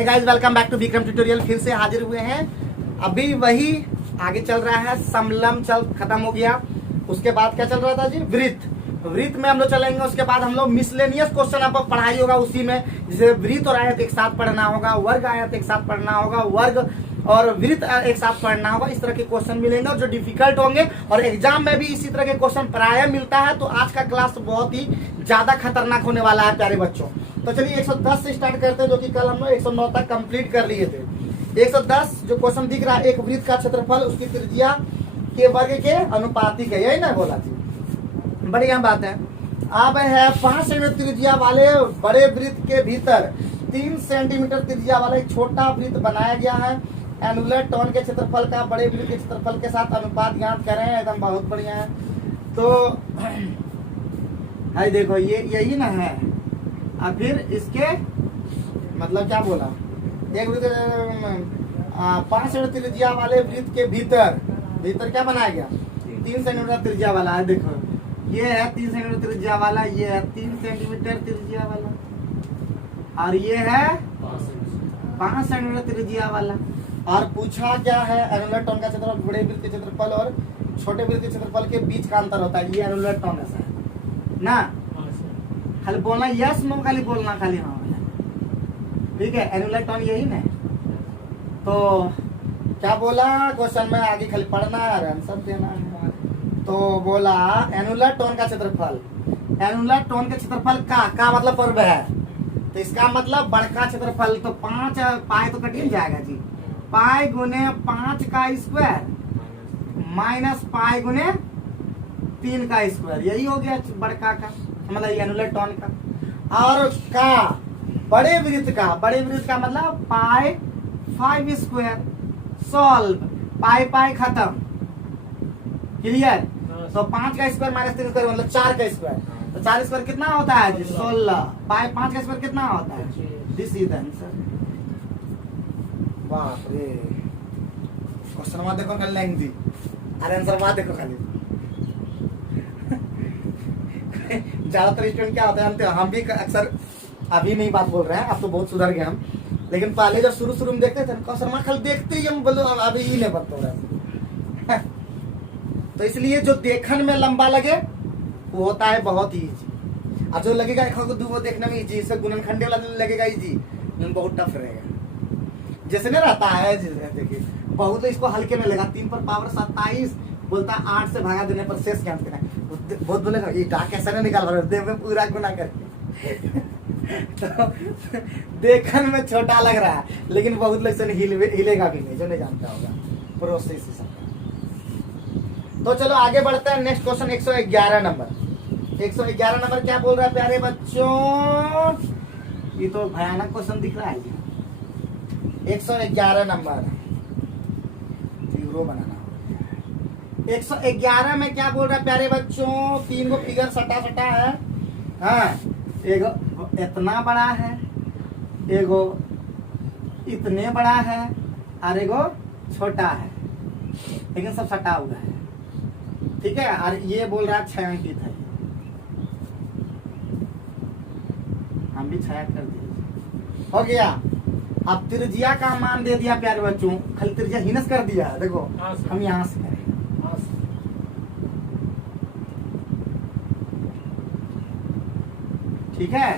Hey guys, welcome back to Vikram tutorial. फिर से हाजिर हुए हैं। अभी वही आगे चल रहा है, समलम चल खत्म हो गया। उसके बाद क्या चल रहा था जी? वृत्त। वृत्त में हम लोग चलेंगे। उसके बाद हम लोग मिसलेनियस क्वेश्चन आपको पढ़ाई होगा उसी में, जैसे वृत्त और आयत एक साथ पढ़ना होगा, वर्ग आयत एक साथ पढ़ना होगा, वर्ग और वृत्त एक साथ पढ़ना होगा। इस तरह के क्वेश्चन मिलेंगे और जो डिफिकल्ट होंगे, और एग्जाम में भी इसी तरह के क्वेश्चन प्राय मिलता है। तो आज का क्लास बहुत ही ज्यादा खतरनाक होने वाला है प्यारे बच्चों। तो चलिए 110 से स्टार्ट करते हैं, जो कि कल हम लोग 109 तक कंप्लीट कर लिए थे। 110 जो क्वेश्चन दिख रहा है, एक वृत्त का क्षेत्रफल उसकी त्रिज्या के वर्ग के अनुपातिक है, यही ना बोला थी। बढ़िया बात है। अब है 5 सेंटीमीटर त्रिज्या वाले बड़े वृत्त के भीतर 3 सेंटीमीटर त्रिज्या वाला एक छोटा वृत्त बनाया गया है। एनुलर टर्न के क्षेत्रफल का बड़े वृत्त के क्षेत्रफल के साथ अनुपात ज्ञात करें। एकदम बहुत बढ़िया है। तो हाय देखो, ये यही ना है। अब फिर इसके मतलब क्या बोला, एक वृत्त 5 सेंटीमीटर त्रिज्या वाले वृत्त के भीतर क्या बनाया गया? 3 सेंटीमीटर त्रिज्या वाला है। देखो ये है 3 सेंटीमीटर त्रिज्या वाला, ये है 3 सेंटीमीटर त्रिज्या वाला, और ये है 5 सेंटीमीटर त्रिज्या वाला। और पूछा क्या है? एनुलर टर्न का क्षेत्रफल बड़े वृत्त के क्षेत्रफल और छोटे वृत्त के क्षेत्रफल के बीच का अंतर होता है। ये एनुलर टर्न ऐसा है ना। खाली बोलना यस नो, खाली बोलना खाली हाँ, ठीक है। एनुलर टर्न यही ना। तो क्या बोला क्वेश्चन में? आगे खाली पढ़ना है और आंसर देना है। तो बोला एनुलर टर्न का क्षेत्रफल, एनुलर टर्न के क्षेत्रफल का मतलब पर्व है, तो इसका मतलब बड़का क्षेत्रफल। तो 5 पाई तो कटिन जाएगा जी। पाई गुने 5 का स्क्वायर माइनस पाई गुने 3 का स्क्वायर, यही हो गया बड़का का मतलब एनुलर टर्न का। और का बड़े वृत्त का मतलब पाई 5 स्क्वायर। सॉल्व पाई पाई खत्म, क्लियर। तो 5 का स्क्वायर माइनस 3 स्क्वायर मतलब 4 का स्क्वायर। तो 4 स्क्वायर कितना होता है जी? 16। पाई 5 का स्क्वायर कितना होता है? This is the answer. बाप रे, क्वेश्चन मत देखो खाली लाइन दी, अरे आंसर मत देखो खाली। ज्यादातर स्टूडेंट क्या होता है जानते हो, हम भी अक्सर अभी नहीं बात बोल रहे हैं, अब तो बहुत सुधर गए हम, लेकिन पहले जब शुरू में देखते थे क्वेश्चन खाली देखते ही हम बोलो अभी ही नहीं बता रहे। तो इसलिए जो देखने में लंबा लगे वो होता है बहुत ही इजी, और जो लगेगा एक दो देखने में इजी, इससे गुणनखंड वाला लगेगा इजी, लेकिन बहुत टफ रहेगा। जैसे नहीं रहता है, देखिए बहुत इसको हल्के में लगा 3 पर पावर 27 बोलता 8 से भागा देने पर शेष ज्ञात करना। बहुत बोलेगा ये डाक कैसे नहीं निकाल रहा है, पूरा गुना करके। तो देखने में छोटा लग रहा है, लेकिन बहुत लोग से हिलेगा भी नहीं, जो नहीं जानता होगा प्रोसेस ही सब। तो चलो आगे बढ़ते हैं। Next question 111 number. 111 नंबर क्या बोल रहा है प्यारे बच्चों? ये तो भयानक क्वेश्चन दिख रहा है। 111 नंबर बनाना। 111 में क्या बोल रहा है प्यारे बच्चों? 3 गो फिगर सटा है। हाँ, एगो इतना बड़ा है, एगो इतने बड़ा है, और एगो छोटा है, लेकिन सब सटा हुआ है, ठीक है। और ये बोल रहा है छायांकित है, हम भी छाया कर दिए, हो गया। अब त्रिज्या का मान दे दिया प्यारे बच्चों, खाली त्रिज्या हिनस कर दिया। देखो हम यहाँ से करें, ठीक है।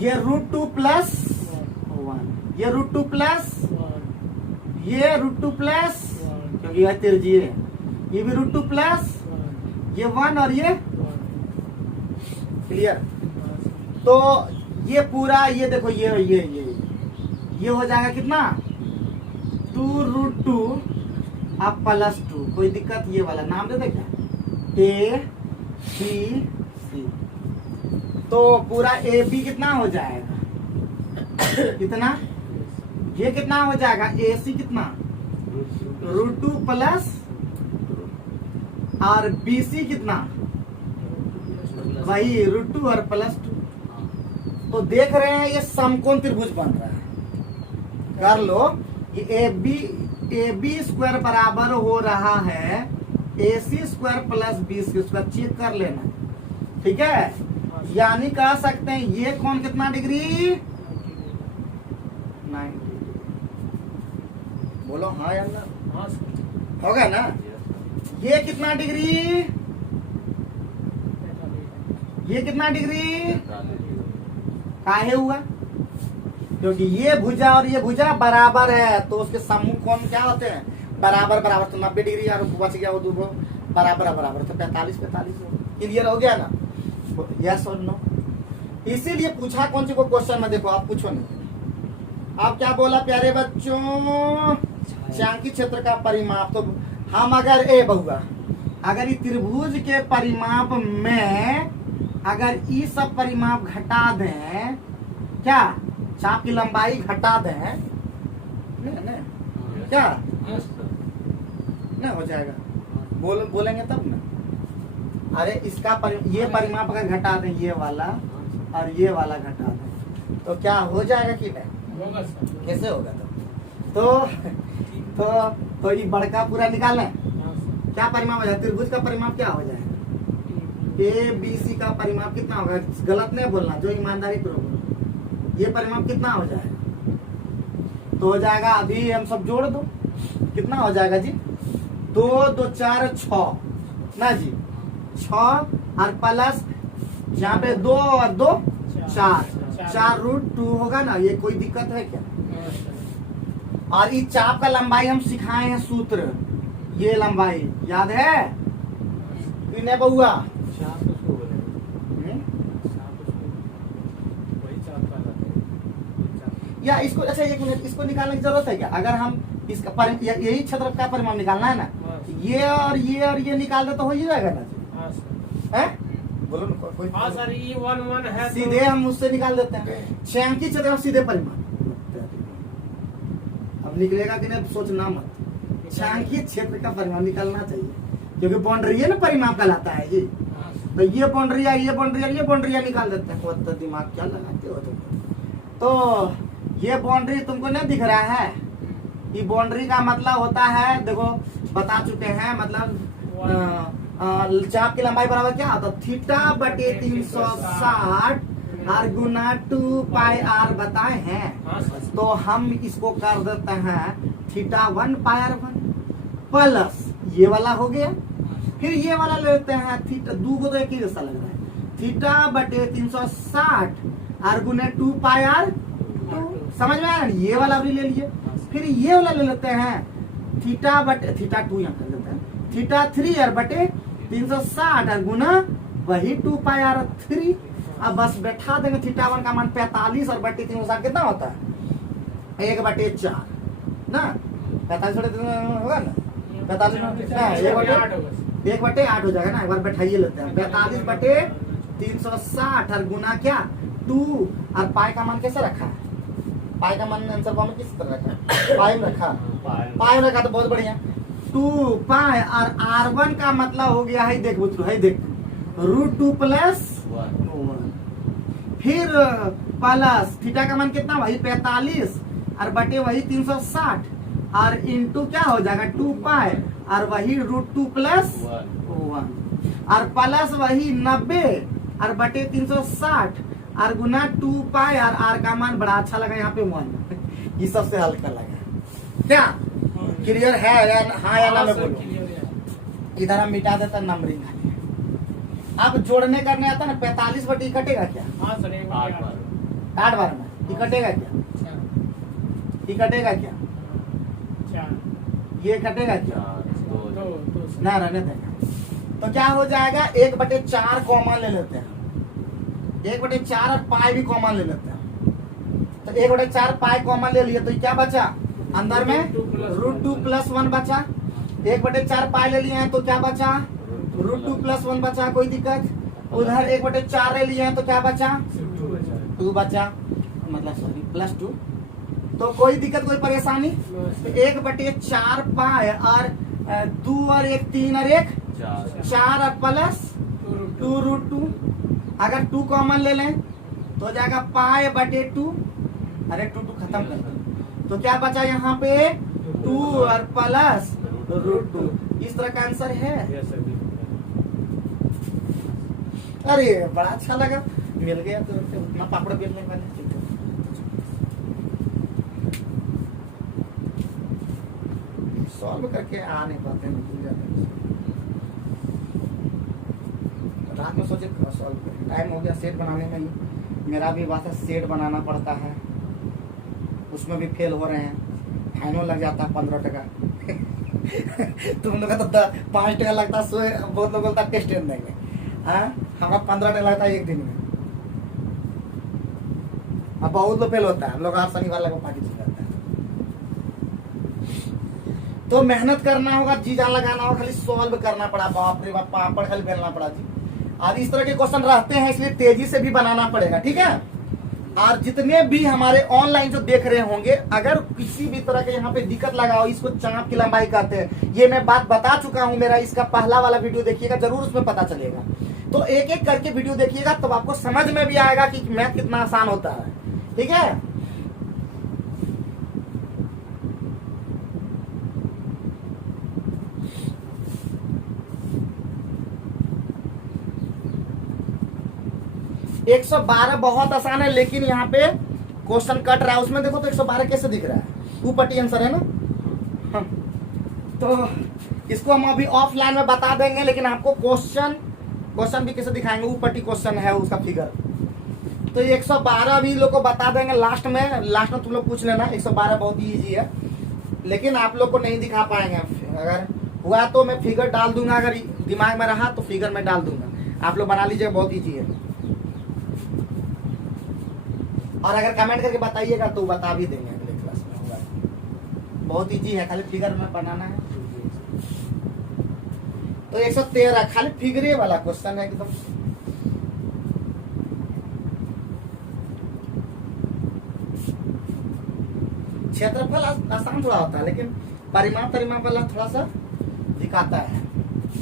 ये √2 प्लस 1, ये √2 प्लस, ये √2 प्लस, क्योंकि यह त्रिज्या है, ये भी √2 प्लस, ये 1 और ये क्लियर। तो ये पूरा ये देखो ये हो जाएगा कितना? 2√2 अब प्लस 2। कोई दिक्कत? ये वाला नाम दे देगा A B C। तो पूरा ए बी कितना हो जाएगा? कितना? ये कितना हो जाएगा? ए सी कितना? √2 प्लस, और बी सी कितना? वही √2 और प्लस 2। तो देख रहे हैं ये समकोण त्रिभुज बन रहा है। कर लो, ये ए बी स्क्वायर बराबर हो रहा है A C square plus B C square. Check कर लेना, ठीक है। यानी कह सकते हैं ये कोण कितना डिग्री? 90। बोलो हाँ या ना? हाँ सर। होगा ना? ये कितना डिग्री? ये कितना डिग्री? काहे हुआ? क्योंकि ये भुजा और ये भुजा बराबर है, तो उसके समूह कोण क्या होते हैं? बराबर बराबर। तो 90 डिग्री और बच गया वो दो बराबर बराबर, तो 45 क्लियर हो गया ना? यस और नो? इसीलिए पूछा कौन सी को क्वेश्चन में, देखो आप पूछो नहीं। आप क्या बोला प्यारे बच्चों? छायांकित क्षेत्र का परिमाप। तो हम अगर बहुआ अगर ये त्रिभुज के परिमाप में अगर ये सब परिमाप घटा दें, क्या चाप की लंबाई घटा दें, क्या नहीं हो जाएगा? बोलेंगे तब ना। अरे इसका ये परिमाप अगर घटा दें, ये वाला और ये वाला घटा दें, तो क्या हो जाएगा कि नहीं? होगा सर। कैसे होगा तो ये बड़का पूरा निकालें। क्या परिमाप हो जाएगा? त्रिभुज का परिमाप क्या हो जाएगा? ABC का परिमाप कितना होगा? गलत नहीं बोलना, जो ईमानदारी पूर्वक बोलो। ये परिमाप कितना हो जाएगा? तो हो जाएगा, अभी हम सब जोड़ दो, कितना हो जाएगा जी? 2 2 4 6 ना जी, 6 और प्लस यहाँ पे 2 और 2 4√2 होगा ना? ये कोई दिक्कत है क्या? और इस चाप का लंबाई हम सिखाए हैं सूत्र, ये लंबाई याद है इन्हें बहुआ? या इसको, अच्छा एक मिनट, इसको निकालने की जरूरत है क्या? अगर हम इसका यही क्षेत्र का परिमाप निकालना है ना, ये और ये निकाल दे तो हो ही जाएगा ना? है बोलो ना कोई? हाँ सर, ये 1 1 है, सीधे हम उससे निकाल देते हैं। छायांकित क्षेत्र हम सीधे परिमाप। अब निकलेगा कि नहीं सोचना मत। छायांकित क्षेत्र का परिमाप निकालना चाहिए, क्योंकि बाउंड्री है ना परिमाप कहलाता है जी। तो ये बाउंड्री निकाल देते हैं। तो दिमाग क्या लगाते हो तुम? तो ये बाउंड्री तुमको नहीं दिख रहा है? ये बाउंड्री का मतलब होता है, देखो बता चुके हैं, मतलब चाप की लंबाई बराबर क्या होता है? θ/360 और गुना 2πr बताए हैं। तो हम इसको कर देते हैं θ1πr1 प्लस ये वाला हो गया, फिर ये वाला ले लेते हैं थीटा, दो को तो एक ही जैसा लग रहा है, θ/360 और गुने 2πr2, समझ में आया? ये वाला भी ले लिए, फिर ये वाला ले लेते हैं θ2 यहाँ कर देते हैं θ3/360 और गुना वही 2πr3। अब बस बैठा देंगे। θ1 का मान 45 और बटे 360 कितना होता है? 1/4 ना? 45 होगा ना? 1/8 हो जाएगा ना? एक बार बैठाइए लेते हैं। 45/360 और गुना क्या 2 और पाई का मान कैसे रखा है? पाई का मान आंसर में किस तरह रखा है? पाई में रखा। पाई में रखा तो बहुत बढ़िया। 2 पाई और r1 का मतलब हो गया है, देख पुत्र है, देख √2 + 1, फिर प्लस थीटा का मान कितना? वही 45 और बटे वही 360 और इंटू क्या हो जाएगा 2 पाई और वही √2 + 1 और प्लस वही 90 और बटे 360 और गुना 2 पाई और r का मान बड़ा अच्छा लगा यहाँ पे 1। ये सबसे हल्का लगा क्या? क्लियर है हाँ या ना? मैं बोलो इधर हम मिटा देता नंबरिंग। अब जोड़ने करने आता ना 45 बटे कटेगा क्या? हाँ सर, 8 बार में ये कटेगा क्या? ये कटेगा क्या? ये कटेगा क्या? ना रहने देगा। तो क्या हो जाएगा? 1/4 कॉमन ले लेते हैं, 1/4 और पाई भी कॉमन ले लेते हैं। तो 1/4 पाई कॉमन ले लिए तो क्या बचा? अंदर में √2 + 1 बचा। 1/4 पाई ले लिए हैं तो क्या बचा? √2 + 1 बचा। कोई दिक्कत? उधर 1/4 ले लिए हैं तो क्या बचा? 2 बचा, मतलब सॉरी +2। तो कोई दिक्कत, कोई परेशानी? 1/4 पाई और 2 और 1 3 और 1 4 और प्लस 2√2। अगर 2 कॉमन ले लें तो हो जाएगा π/2। अरे 2 खत्म कर दो तो क्या बचा यहाँ पे? 2 और प्लस √2। इस तरह का आंसर है। अरे बड़ा अच्छा लगा, मिल गया तो उतना पापड़ बेलने वाले। सॉल्व करके आ नहीं पाते हैं, भूल जाते हैं। रात में सोचे सॉल्व करें, टाइम हो गया सेट बनाने में ही। मेरा भी बात है, सेट बनाना पड़ता है, उसमें भी फेल हो रहे हैं। फाइनल लग जाता है 15 टका। तुम लोग का तो 5 टका लगता है, बहुत लोग बोलता टेस्ट देंगे। हाँ, हमारा 15 टका लगता है एक दिन में। अब बहुत लोग फेल होता है, हम लोग हर शनिवार को पार्टी चल जाता है। तो मेहनत करना होगा, जी जान लगाना होगा, खाली सॉल्व करना पड़ा। बाप रे बाप, पापड़ खाली बेलना पड़ा जी। और इस तरह के क्वेश्चन रहते हैं, इसलिए तेजी से भी बनाना पड़ेगा, ठीक है। और जितने भी हमारे ऑनलाइन जो देख रहे होंगे, अगर किसी भी तरह के यहाँ पे दिक्कत लगा हो, इसको चाप की लंबाई कहते हैं, ये मैं बात बता चुका हूँ। मेरा इसका पहला वाला वीडियो देखिएगा, जरूर उसमें पता चलेगा। तो एक एक करके वीडियो देखिएगा, तब आपको समझ में भी आएगा कि मैथ कितना आसान होता है, ठीक है। एक 112 बहुत आसान है, लेकिन यहाँ पे क्वेश्चन कट रहा है। उसमें देखो तो 112 कैसे दिख रहा है, टू पट्टी आंसर है ना। हाँ। तो इसको हम अभी ऑफलाइन में बता देंगे, लेकिन आपको क्वेश्चन भी कैसे दिखाएंगे, ऊ पट्टी क्वेश्चन है उसका फिगर। तो 112 भी लोग को बता देंगे लास्ट में तुम लोग पूछ लेना। 112 बहुत ही ईजी है, लेकिन आप लोग को नहीं दिखा पाएंगे। अगर हुआ तो मैं फिगर डाल दूंगा, अगर दिमाग में रहा तो फिगर में डाल दूंगा। आप लोग बना लीजिएगा, बहुत ईजी है। और अगर कमेंट करके बताइएगा तो बता भी देंगे अगले क्लास में। होगा बहुत इजी है, खाली फिगर में बनाना है। तो 113 खाली फिगरे वाला क्वेश्चन है एकदम। क्षेत्रफल आसान थोड़ा होता है, लेकिन परिमाप वाला थोड़ा सा दिखाता है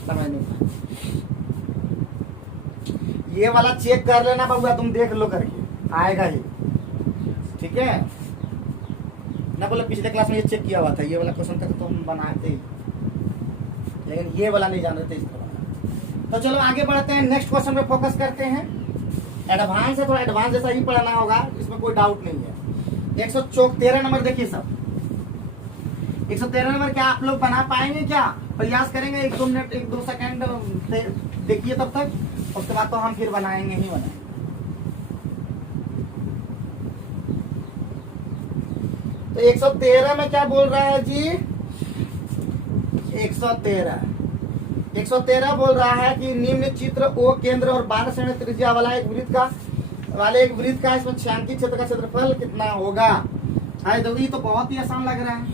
समझने का। ये वाला चेक कर लेना बबुआ, तुम देख लो करके, आएगा ही, ठीक है ना। बोले पिछले क्लास में ये चेक किया हुआ था, ये वाला क्वेश्चन तक तो हम बनाते ही, लेकिन ये वाला नहीं जान रहे थे इस तरह। तो चलो आगे बढ़ते हैं, नेक्स्ट क्वेश्चन पे फोकस करते हैं। एडवांस है, थोड़ा एडवांस जैसा ही पढ़ना होगा, इसमें कोई डाउट नहीं है। 113 नंबर देखिए सब। 113 नंबर क्या आप लोग बना पाएंगे? क्या प्रयास करेंगे? 1-2 मिनट 1-2 सेकंड देखिए तब तक, उसके बाद तो हम फिर बनाएंगे ही बनाएंगे। तो 113 में क्या बोल रहा है जी? 113 बोल रहा है कि निम्न चित्र O केंद्र और 12 सेमी त्रिज्या वाला एक वृत्त का इसमें छायांकित क्षेत्र का क्षेत्रफल कितना होगा? अरे देखो, ये तो बहुत ही आसान लग रहा है।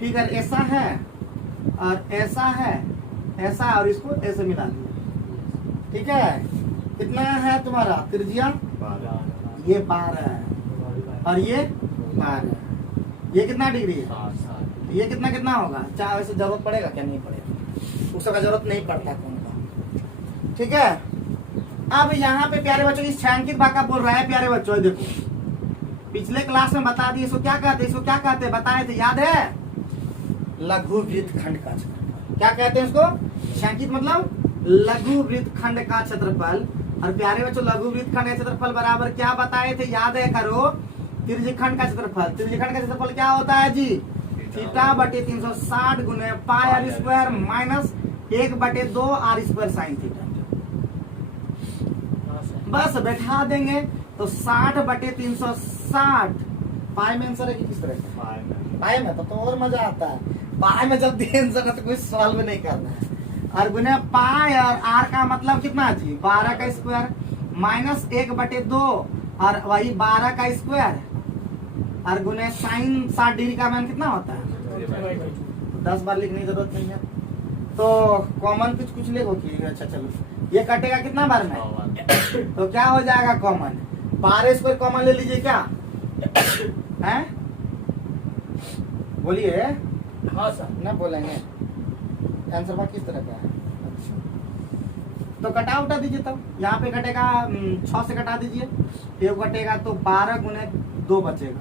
फिगर ऐसा है और ऐसा है, ऐसा, और इसको ऐसे मिला दिया, ठीक है। कितना है तुम्हारा त्रिज्या? ये 12 है और ये 12। ये कितना डिग्री है? ये कितना होगा? चाहे वैसे जरूरत पड़ेगा क्या? नहीं पड़ेगा, उसका जरूरत नहीं पड़ता कौन का, ठीक है। अब यहाँ पे प्यारे बच्चों इस छायांकित भाग का बोल रहा है। प्यारे बच्चों देखो, पिछले क्लास में बता दिए, इसको क्या कहते हैं बताए थे, याद है? लघु वृत्तखंड का क्षेत्रफल। क्या कहते हैं इसको? छायांकित मतलब लघु वृत्तखंड का क्षेत्रफल। और प्यारे बच्चों लघु वृत्तखंड का क्षेत्रफल बराबर क्या बताए थे? याद है करो, त्रिज्यखंड का क्षेत्रफल। त्रिज्यखंड का क्षेत्रफल क्या होता है जी? θ/360 गुने पाई r square minus 1/2 r square sine theta. बस बैठा देंगे तो 60/360 पाई में आंसर है कि किस तरह का? पाई में तो और मजा आता है। पाई में जब आंसर है तो कोई सॉल्व नहीं करना है। और गुने पाई और r का मतलब कितना जी? 12 का स्क्वायर माइनस 1/2 और वही 12 का स्क्वायर और गुने साइन 60 डिग्री का मान कितना होता है? 10 बार लिखने की जरूरत नहीं है। तो कॉमन कुछ लेगो कि अच्छा चलो, ये कटेगा कितना बार में? तो क्या हो जाएगा कॉमन? 12 स्क्वायर कॉमन ले लीजिए क्या है? बोलिए। हाँ सर। ना बोलेंगे आंसर बात किस तरह का है? अच्छा, तो उठा दीजिए। तब यहाँ पे कटेगा 6 से कटा दीजिए, ये कटेगा तो 12 गुने 2 बचेगा,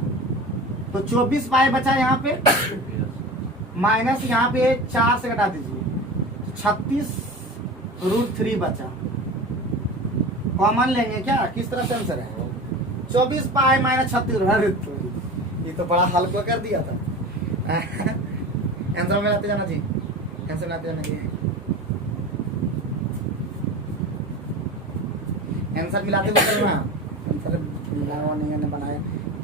तो 24 पाई बचा यहाँ पे, माइनस यहाँ पे 4 से कटा दीजिए, 36√3 बचा। कॉमन लेंगे क्या? किस तरह से आंसर है? 24 पाई माइनस 36। ये तो बड़ा हल्का कर दिया था। आंसर में लाते जाना जी, आंसर में लाते जाना जी, आंसर मिलाते तो चलना। आंसर मिलावा नहीं है बनाया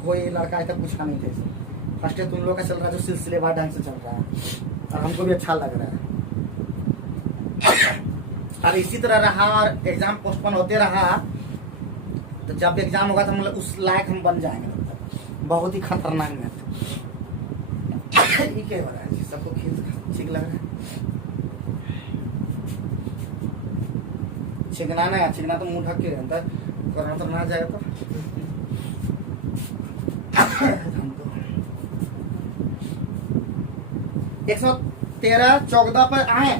कोई लड़का है तक पूछा नहीं थे। फर्स्ट तुम लोग का चल रहा है जो सिलसिलेवार ढंग से चल रहा है और हमको भी अच्छा लग रहा है। और इसी तरह रहा और एग्जाम पोस्टपोन होते रहा तो जब एग्जाम होगा तो हम लोग उस लायक हम बन जाएंगे। बहुत ही खतरनाक मैथ ये क्या हो रहा है, सबको ठीक लग रहा है। छिगना है, छिगना तो मुंह ढक के रहता है, कोरोना तो ना जाएगा तो 113-14 पर आए।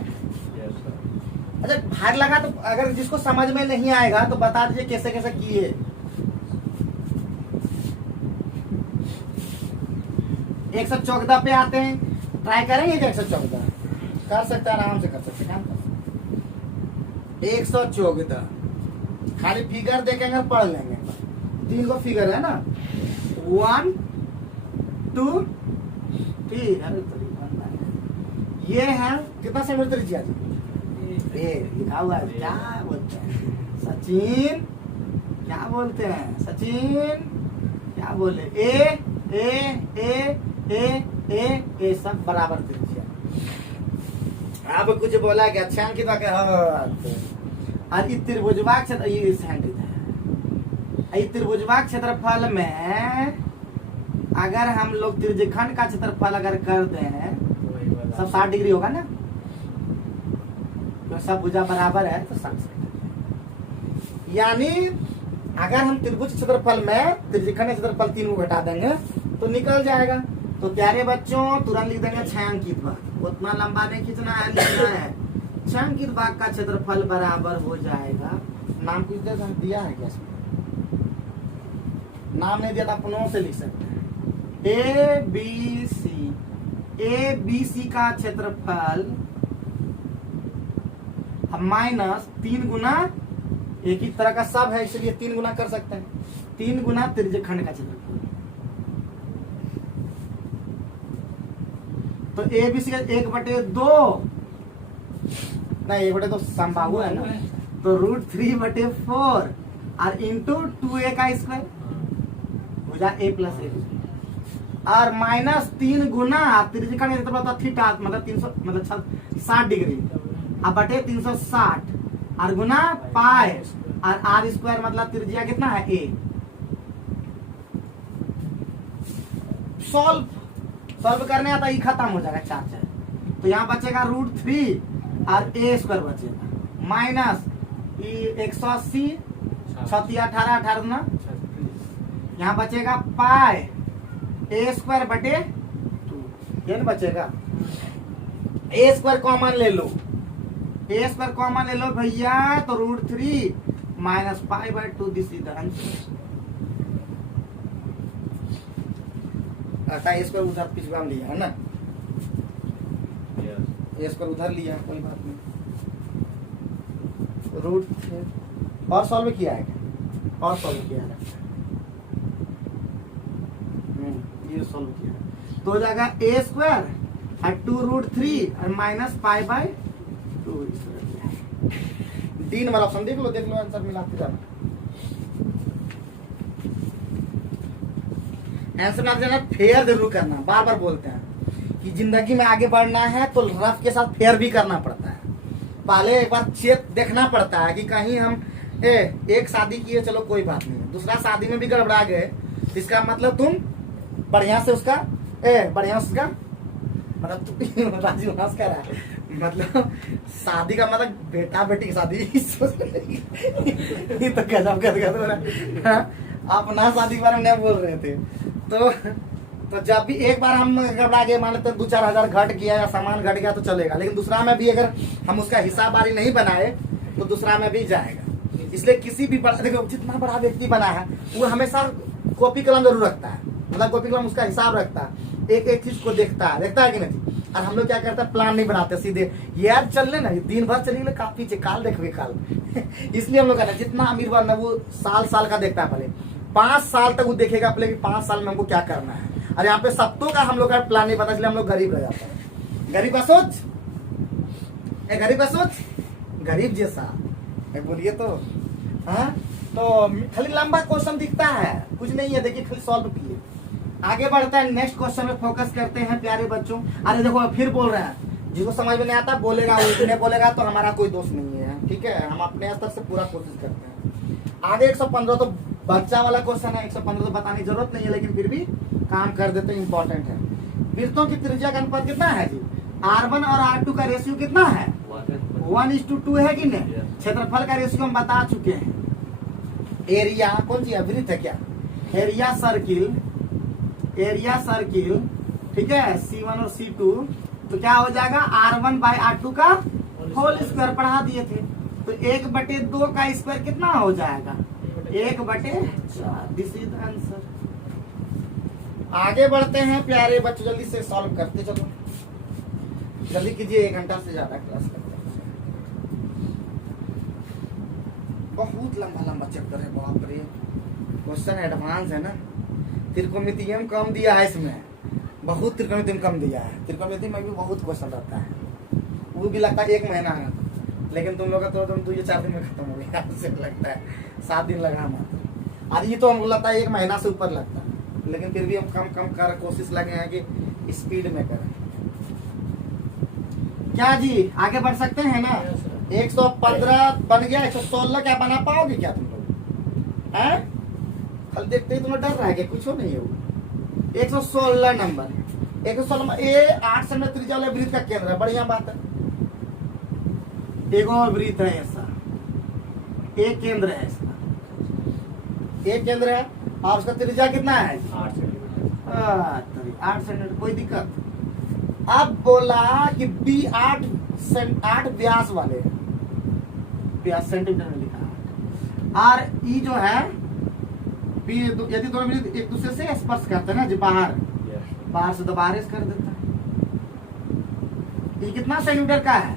अच्छा भार लगा तो अगर जिसको समझ में नहीं आएगा तो बता दीजिए कैसे कैसे किए। एक 114 पे आते हैं, ट्राई करेंगे क्या? 114 कर सकते हैं, आराम से कर सकते हैं। 114 खाली फिगर देखेंगे पढ़ लेंगे। 3 को फिगर है ना, 1 2 3। ये है कितना सेंटीमीटर त्रिज्या जी? ये लिखा हुआ है, क्या बोलते हैं सचिन, क्या बोलते हैं सचिन, क्या बोले? ए ए ए ए ए ए सब बराबर त्रिज्या। अब कुछ बोला क्या? छायांकित वाक्य और त्रिभुजवाक क्षेत्र ये त्रिभुजवाक क्षेत्रफल में अगर हम लोग त्रिज्यखंड का क्षेत्रफल अगर कर दें सब 60 डिग्री होगा ना, तो सब भुजा बराबर है तो 60। यानी अगर हम त्रिभुज क्षेत्रफल में त्रिज्यखंड क्षेत्रफल 3 को घटा देंगे तो निकल जाएगा। तो प्यारे बच्चों तुरंत लिख देंगे छायांकित भाग। उतना लंबा नहीं खींचना है, लिखना है छायांकित भाग का क्षेत्रफल बराबर हो जाएगा। नाम कुछ दिया है क्या? नाम नहीं दिया तो अपनों से लिख सकते हैं। ए बी सी का क्षेत्रफल माइनस 3 गुना, एक ही तरह का सब है इसलिए 3 गुना कर सकते हैं, 3 गुना त्रिज्यखंड का क्षेत्रफल। तो ए बी सी का 1/2 नहीं 1/2 संभावु है ना, तो √3/4 और इंटू 2a का स्क्वायर भुजा a + a और माइनस 3 गुना त्रिज्यखंड का क्षेत्रफल होता थीटा मतलब 300 मतलब 60 डिग्री और बटे 360 और गुना पाई और r स्क्वायर मतलब त्रिज्या कितना है a। सॉल्व करने आता ही खत्म हो जाएगा 4 तो यहाँ बचेगा √3 और a स्क्वायर बचेगा माइनस 180 36 18 18 ना, यहाँ बचेगा पाई a स्क्वायर बटे 2 ये बचेगा। a स्क्वायर कॉमन ले लो, a स्क्वायर कॉमन ले लो भैया, तो √3 माइनस पाई/2 दिस इज द आंसर। अटा a स्क्वायर उधर पिछवा में लिया है ना, a स्क्वायर उधर लिया कोई बात नहीं। √3 और सॉल्व किया है क्या? और सॉल्व किया है, ये सॉल्व किया है तो हो जाएगा a स्क्वायर और 2√3 और माइनस पाई/2। तीन वाला ऑप्शन देख लो आंसर मिलाते जाना। आंसर मिलाते जाना, फेयर जरूर करना। बार बार बोलते हैं कि जिंदगी में आगे बढ़ना है तो रफ के साथ फेयर भी करना पड़ता है। पहले एक बार चेक देखना पड़ता है कि कहीं हम एक शादी किए चलो कोई बात नहीं, दूसरा शादी में भी गड़बड़ा गए, इसका मतलब तुम बढ़िया से उसका मतलब राजू हंस कर रहा है, मतलब शादी का मतलब बेटा बेटी की शादी ये तो गजब कर रहा। अपना शादी के बारे में नहीं बोल रहे थे। तो जब भी एक बार हम घबरा गए, मान लेते 2-4 हजार घट गया या सामान घट गया तो चलेगा, लेकिन दूसरा में भी अगर हम उसका हिसाब बारी नहीं बनाए तो दूसरा में भी जाएगा। इसलिए किसी भी बड़ा, देखो जितना बड़ा व्यक्ति बना है वो हमेशा कॉपी कलम जरूर रखता है, मतलब कॉपी कलम उसका हिसाब रखता है, एक एक चीज को देखता है कि नहीं। और हम लोग क्या करते हैं, प्लान नहीं बनाते, सीधे यार चल ले ना, दिन भर चलिए काफी काल देखिए काल इसलिए हम लोग कहते हैं जितना अमीर बनना वो साल का देखता है, पहले 5 साल तक वो देखेगा पहले कि 5 साल में हमको क्या करना है। और यहाँ पे सबको का हम लोग का प्लान नहीं पता, इसलिए हम लोग गरीब रह जाते हैं। गरीब का सोच, गरीब का सोच, गरीब जैसा बोलिए तो। हाँ, तो खाली लंबा क्वेश्चन दिखता है, कुछ नहीं है, देखिए खाली सॉल्व किए। आगे बढ़ता है, नेक्स्ट क्वेश्चन में फोकस करते हैं प्यारे बच्चों। अरे देखो फिर बोल रहे हैं, जिसको समझ में नहीं आता बोलेगा, वो नहीं बोलेगा तो हमारा कोई दोष नहीं है, ठीक है। हम अपने स्तर से पूरा कोशिश करते हैं। आगे 115 तो बच्चा वाला क्वेश्चन है, 115 तो बताने की जरूरत नहीं है, लेकिन फिर भी काम कर देते हैं, इंपॉर्टेंट है। वृत्तों की त्रिज्या का अनुपात कितना है जी? R1 और R2 का रेशियो कितना है? 1:2 है कि नहीं? क्षेत्रफल का रेशियो हम बता चुके हैं। एरिया कौन सी है? वृत्त है क्या? एरिया सर्किल, ठीक है, C1 और C2, तो क्या हो जाएगा? R1/R2 का होल स्क्वायर पढ़ा दिए थे, तो 1/2 का स्क्वायर कितना हो जाएगा? 1/4। This is answer. आगे बढ़ते हैं प्यारे बच्चों, जल्दी से सॉल्व करते चलो, जल्दी कीजिए, 1 घंटा से ज्यादा क्लास करते हैं। बहुत लंबा चैप्टर है, बाप रे। क्वेश्चन एडवांस है ना। त्रिकोणमितियम कम दिया है इसमें, बहुत त्रिकोणमितियम कम दिया है। त्रिकोणमिति में भी बहुत क्वेश्चन रहता है, वो भी लगता है 1 महीना है, लेकिन तुम लोग का तो तुम 2-4 दिन में खत्म हो गया, मुझे लगता है 7 दिन लगा मात्र। और ये तो हमको लगता है 1 महीना से ऊपर लगता है, लेकिन फिर भी हम कम कर कोशिश लगे हैं कि स्पीड में करें। क्या जी आगे बढ़ सकते हैं ना? 115 बन गया, 116 क्या बना पाओगे क्या तुम लोग? हैं? कल देखते ही तुम्हें डर रहा है कि कुछ हो नहीं होगा। 116 नंबर, 116 ये 8 सेंटीमीटर त्रिज्या वाले वृत्त का केंद्र है, बढ़िया बात है। एक और वृत्त है ऐसा, एक केंद्र है इसका, एक केंद्र है और उसका त्रिज्या कितना है? 8 सेंटीमीटर। 8 सेंटीमीटर, कोई दिक्कत? अब बोला कि बी 8 व्यास वाले, व्यास सेंटीमीटर में लिखा है, और ई जो है बी, यदि दोनों वृत्त एक दूसरे से स्पर्श करते हैं ना जो बाहर से तो बाहर कर देता है। ये कितना सेंटीमीटर का है?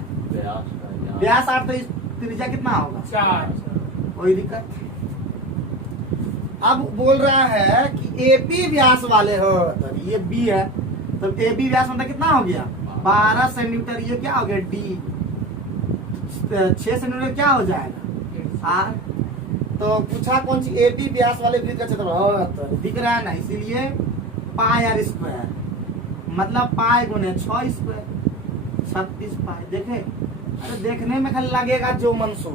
व्यास 8, तो त्रिज्या कितना होगा? 4। कोई दिक्कत? अब बोल रहा है कि एपी व्यास वाले हो, तो ये बी है, तो एबी व्यास मतलब कितना हो गया? 12 सेंटीमीटर। ये क्या हो गया? डी। 6 सेंटीमीटर क्या हो जाएगा? आर। तो पूछा कौन सी? एपी व्यास वाले वृत्त का क्षेत्रफल, तो दिख रहा है ना, इसीलिए पाई आर स्क्वायर, मतलब पाई गुने 6 स्क्वायर, 36 पाई। देखे, अरे देखने में खाली लगेगा जो मन सो,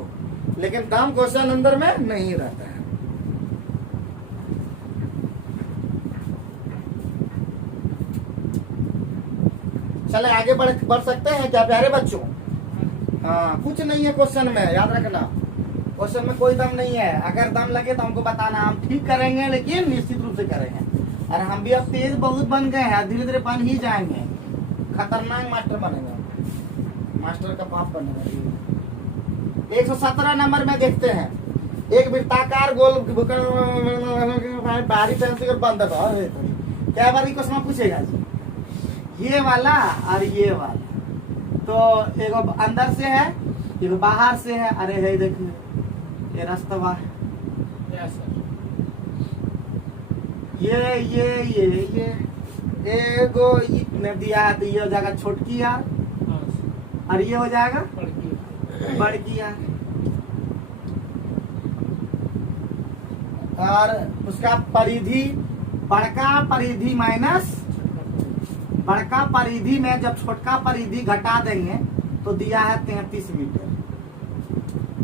लेकिन दाम क्वेश्चन अंदर में नहीं रहता है। चले आगे बढ़ सकते हैं क्या प्यारे बच्चों? हाँ, कुछ नहीं है क्वेश्चन में, याद रखना, क्वेश्चन में कोई दम नहीं है। अगर दम लगे तो हमको बताना, हम ठीक करेंगे, लेकिन निश्चित रूप से करेंगे। और हम भी अब तेज बहुत बन गए हैं, धीरे धीरे बन ही जाएंगे, खतरनाक मास्टर बनेंगे, मास्टर का बाप बनेगा। 117 नंबर में देखते हैं, एक वृत्ताकार गोल बाहरी पेंसिल बंद है। क्या बारी क्वेश्चन पूछेगा जी? ये वाला और ये वाला, तो एक अंदर से है, एक बाहर से है। अरे है, देखिए ये रास्ता है, ये एगो इतने दिया है, तो ये हो जाएगा छोटकी यार, और ये हो जाएगा बड़की यार। और उसका परिधि, बड़का परिधि माइनस बड़का परिधि में जब छोटका परिधि घटा देंगे तो दिया है 33 मीटर।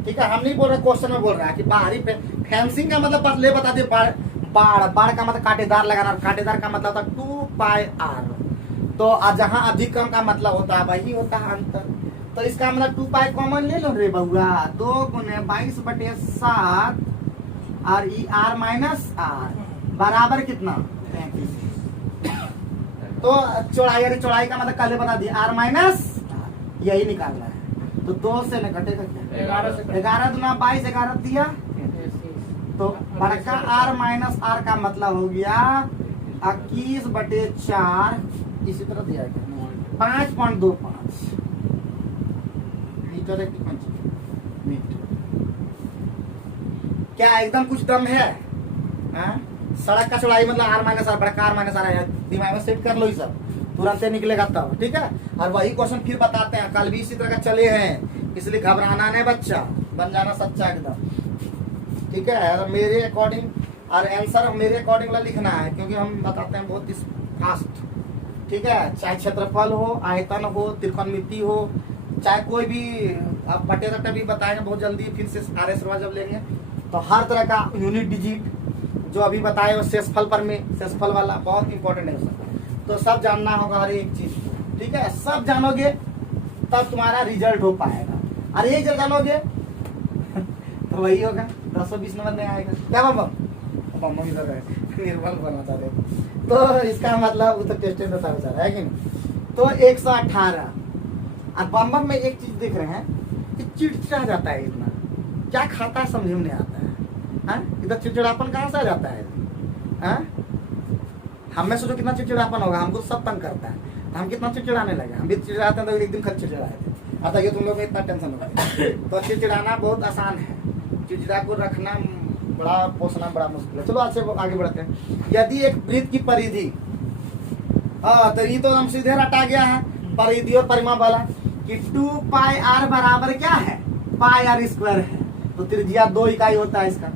ठीक है, हम नहीं बोल रहे, क्वेश्चन में बोल रहा है कि बाहरी फेंसिंग का मतलब पहले बता दे। बाड़ का मतलब कांटेदार लगाना, कांटेदार का मतलब होता है 2 पाई आर। तो जहाँ अधिक कम का मतलब होता है वही होता है अंतर। तो इसका मतलब 2 पाई कॉमन ले लो रे बहुआ, 2 गुने 22/7 और ई आर माइनस आर बराबर कितना? 33। तो चौड़ाई का मतलब पहले बता दिया, आर माइनस यही निकालना है। तो 2 से न घटेगा क्या? 11 दूना 22, 11 दिया, तो बड़का आर माइनस आर का मतलब हो गया 21/4, इसी तरह दिया गया 5.25 मीटर। क्या एकदम कुछ दम है? सड़क का चौड़ाई मतलब आर माइनस आर, बड़का आर माइनस आर है, दिमाग में सेट कर लो ये सब। तुरंत ही निकलेगा तब, ठीक है। और वही क्वेश्चन फिर बताते हैं, कल भी इसी तरह का चले हैं, इसलिए घबराना नहीं बच्चा, बन जाना सच्चा एकदम, ठीक है। और मेरे अकॉर्डिंग और आंसर मेरे अकॉर्डिंग लिखना है, क्योंकि हम बताते हैं बहुत ही फास्ट, ठीक है। चाहे क्षेत्रफल हो, आयतन हो, त्रिकोणमिति हो, चाहे कोई भी आप बटे रटे भी बताएंगे बहुत जल्दी, फिर से आर्य समाज जब लेंगे तो हर तरह का यूनिट डिजिट जो अभी बताए वो शेषफल पर में, शेषफल वाला बहुत इंपॉर्टेंट है सब, तो सब जानना होगा हर एक चीज, ठीक है। सब जानोगे तब तुम्हारा रिजल्ट हो पाएगा, और एक जब जानोगे तो वही होगा, 10-20 नंबर नहीं आएगा। क्या बम इधर है, निर्मल बना चाह रहे, तो इसका मतलब वो तो टेस्ट में बता रहा है कि नहीं। तो 118 और बम में एक चीज देख रहे हैं कि चिड़चिड़ा जाता है इतना, क्या खाता है समझ में नहीं आता है, इधर चिड़चिड़ापन कहाँ से आ जाता है, हमें सोचो कितना चिड़चिड़ापन होगा, हमको सब तंग करता है, हम कितना चिड़चिड़ाने लगे, हम भी चिड़चिड़ाते हैं, तो एक दिन खत चिड़चिड़ाए थे, आता ये तुम लोग को इतना टेंशन होगा। तो चिड़चिड़ाना बहुत आसान है, चिड़चिड़ा को रखना बड़ा, पोसना बड़ा मुश्किल है। चलो अच्छे आगे बढ़ते हैं। यदि एक वृत्त की परिधि, तो ये तो हम सीधे रटा गया है, परिधि और परिमाप वाला कि 2πr बराबर क्या है, पाई आर स्क्वायर है, तो त्रिज्या 2 इकाई होता है इसका,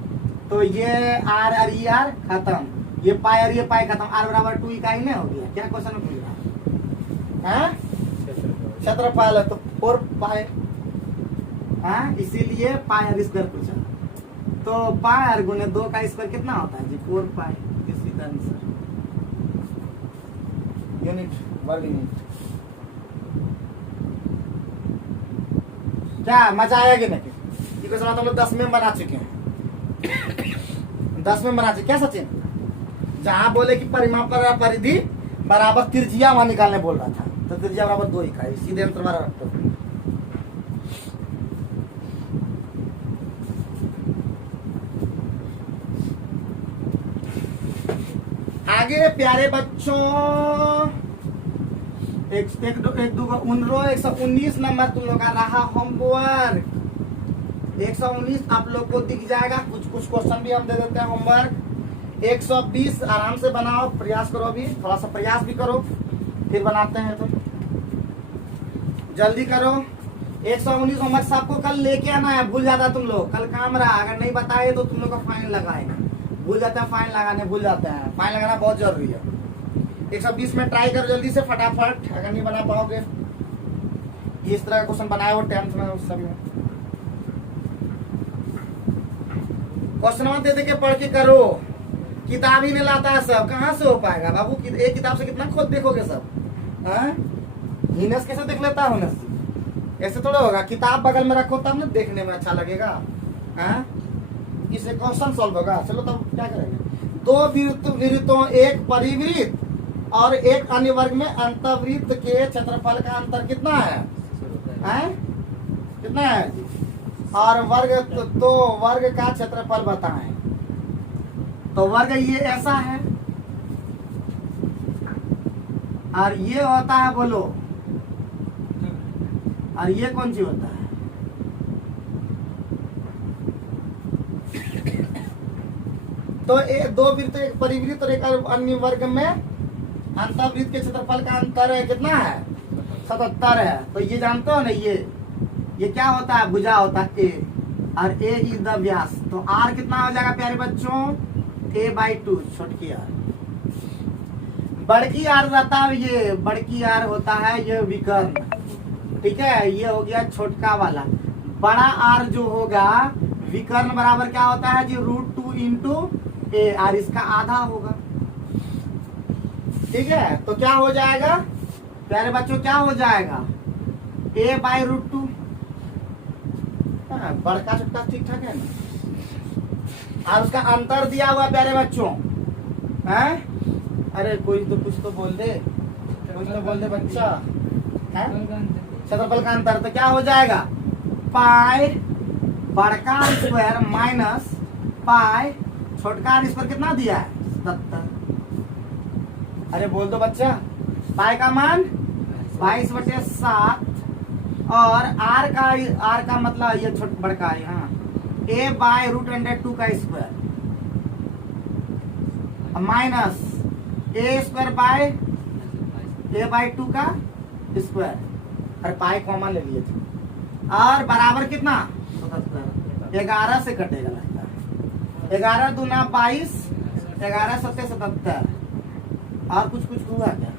तो ये आर और ये आर खत्म, ये पाई और ये पाई खत्म, आर बराबर 2 इकाई नहीं हो गया, क्या क्वेश्चन पूछ रहा है, क्षेत्रफल है तो 4 पाई, इसीलिए पाई आर स्क्वायर पूछा, तो पाई आर गुने 2 का स्क्वायर कितना होता है जी, 4 pi, this is the answer, unit वर्ग यूनिट। क्या मजा आया कि नहीं, ये क्वेश्चन हम लोग 10 में बना चुके हैं, 10 में बना चुके, क्या सचिन, जहां बोले कि परिमाप पर परिधि बराबर त्रिज्या वहां निकालने बोल रहा था, तो त्रिज्या बराबर 2 इकाई, सीधे अंतर वाला रखो। आगे प्यारे बच्चों, 119 नंबर तुम लोग का रहा होमवर्क, 119 आप लोग को दिख जाएगा, कुछ क्वेश्चन भी हम दे देते हैं होमवर्क। 120 आराम से बनाओ, प्रयास करो, अभी थोड़ा सा प्रयास भी करो, फिर बनाते हैं, तो जल्दी करो। 119 होमवर्क सबको कल लेके आना है, भूल जाता तुम लोग, कल काम रहा, अगर नहीं बताए तो तुम लोग का फाइन लगाएगा, भूल जाते हैं, फाइन लगाने भूल जाते हैं, फाइन लगाना बहुत जरूरी है। 120 में ट्राई करो जल्दी से फटाफट, अगर नहीं बना पाओगे, इस तरह का क्वेश्चन बनाए हो 10th में, उस समय क्वेश्चन दे दे के पढ़ के करो, किताब ही नहीं लाता है सब, कहाँ से हो पाएगा बाबू, एक किताब से कितना खुद देखोगे सब, हिनस कैसे देख लेता हूँ, ऐसे थोड़ा होगा, किताब बगल में रखो तब ना देखने में अच्छा लगेगा, इससे क्वेश्चन सॉल्व होगा। चलो तब क्या करेंगे, 2 वृत्तों, एक परिवृत्त और एक अन्य वर्ग में अंतर्वृत्त के क्षेत्रफल का अंतर कितना है, कितना है, और वर्ग, तो वर्ग का क्षेत्रफल बताएं, तो वर्ग ये ऐसा है, और ये होता है, बोलो, और ये कौन सी होता है, तो 2 वृत्त, एक परिवृत्त और एक अन्य वर्ग में अंतर्वृत्त के क्षेत्रफल का अंतर है, कितना है, 77 है। तो ये जानते हो ना, ये क्या होता है, भुजा होता है ए, और ए इज द व्यास, तो आर कितना हो जाएगा प्यारे बच्चों, a/2, छोटकी आर, बड़की आर रहता है, ये बड़की आर होता है ये विकर्ण, ठीक है, ये हो गया छोटका वाला, बड़ा आर जो होगा विकर्ण बराबर क्या होता है जी, √2 इंटू ए, और इसका आधा होगा, ठीक है। तो क्या हो जाएगा प्यारे बच्चों, क्या हो जाएगा, a/√2, बड़का छोटका ठीक ठाक है ना, और उसका अंतर दिया हुआ प्यारे बच्चों, अरे कोई तो कुछ तो बोल दे, कुछ तो बोल दे बच्चा, क्षेत्रफल का अंतर, तो क्या हो जाएगा, पाई बड़का स्क्वायर माइनस पाई छोटका स्क्वायर, कितना दिया है, 77, अरे बोल दो बच्चा, पाई का मान 22/7, और आर का मतलब ये छोटा बड़का है, हाँ, a/√2 का square minus a² bye a/2 का स्क्वायर, और पाई कॉमन ले लिए थे, और बराबर कितना 77, 11 से कटेगा लगता है, 11 दूना 22, 11 सत्ते 77, और कुछ हुआ क्या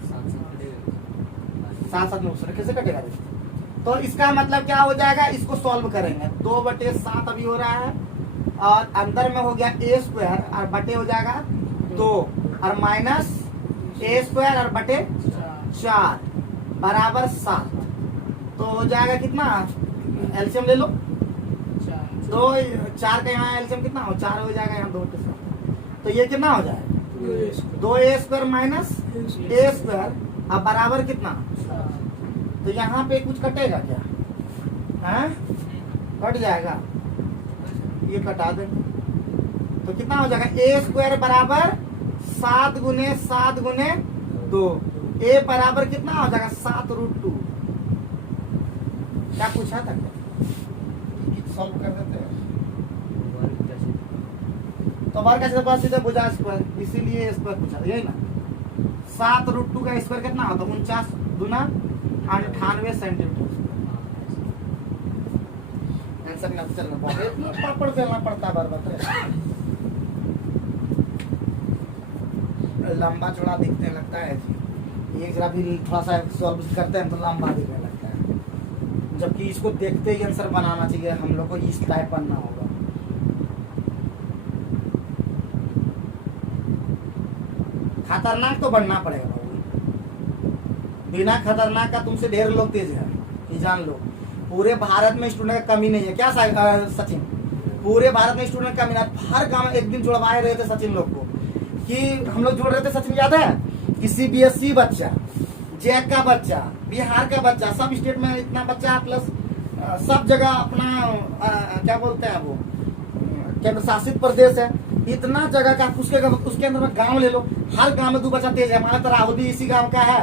7 7 कैसे कटेगा? तो इसका मतलब क्या हो जाएगा, इसको सॉल्व करेंगे, 2/7 अभी हो रहा है, और अंदर में हो गया a स्क्वायर और बटे हो जाएगा 2, और माइनस a स्क्वायर और बटे 4 बराबर 7, तो हो जाएगा कितना, एलसीएम ले लो, 2 4 का यहाँ एलसीएम कितना हो, 4 हो जाएगा यहाँ 2 के साथ, तो ये कितना हो जाएगा 2a square minus a square, अब बराबर कितना, तो यहाँ पे कुछ कटेगा क्या, हैं कट जाएगा, ये कटा दे, तो कितना हो जाएगा a स्क्वायर बराबर 7 गुने 7 गुने 2, a बराबर कितना हो जाएगा 7√2। क्या पूछा था, सॉल्व कर देते हैं, तो वर्ग कैसे पास सीधे भुजा स्क्वायर, इसीलिए स्क्वायर पूछा, यही ना, 7√2 का स्क्वायर कितना होता है 49 दूना 98 सेंटीमीटर। आंसर नहीं चलना पापड़ बेलना पड़ता है, बार लंबा चौड़ा दिखने लगता है जी, ये जरा भी थोड़ा सा सॉल्व करते हैं तो लंबा दिखने लगता है, जबकि इसको देखते ही आंसर बनाना चाहिए, हम लोग को इस टाइप बनना होगा। खतरनाक तो बनना पड़ेगा बाबू, बिना खतरनाक का तुमसे ढेर लोग तेज है, ये जान लो, पूरे भारत में स्टूडेंट का कमी नहीं है, क्या सचिन, पूरे भारत में स्टूडेंट का कमी नहीं, हर गांव में एक दिन जुड़वाए रहे थे सचिन लोग को, कि हम लोग जोड़ रहे थे, सचिन याद है, कि CBSE बच्चा, जैक का बच्चा, बिहार का बच्चा, सब स्टेट में इतना बच्चा, प्लस सब जगह अपना क्या बोलते हैं वो केंद्र शासित प्रदेश है, इतना जगह का, उसके अंदर में गांव ले लो, हर गांव में 2 बच्चा तेज है, हमारा तो राहुल भी इसी गांव का है,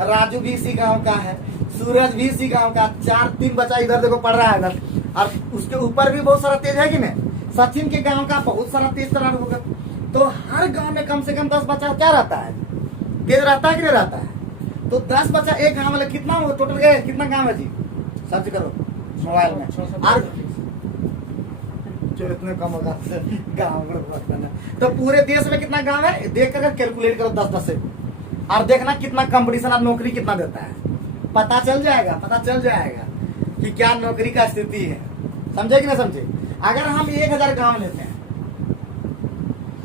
राजू भी इसी गांव का है, सूरज भी इसी गांव का, 4-3 बच्चा इधर देखो पढ़ रहा है इधर, और उसके ऊपर भी बहुत सारा तेज है कि नहीं, सचिन के गांव का बहुत सारा तेज तरह होगा, तो हर गांव में कम से कम 10 बच्चा क्या रहता है, तेज रहता है कि नहीं रहता है, तो 10 बच्चा एक गांव में, कितना होगा टोटल गए, कितना गांव है जी, सर्च करो मोबाइल में, और जो इतने कम होगा गाँव, तो पूरे देश में कितना गांव है देख कर कैलकुलेट करो 10-10 से, और देखना कितना कंपटीशन और नौकरी कितना देता है, पता चल जाएगा कि क्या नौकरी का स्थिति है, समझे कि नहीं समझे। अगर हम 1000 गांव लेते हैं,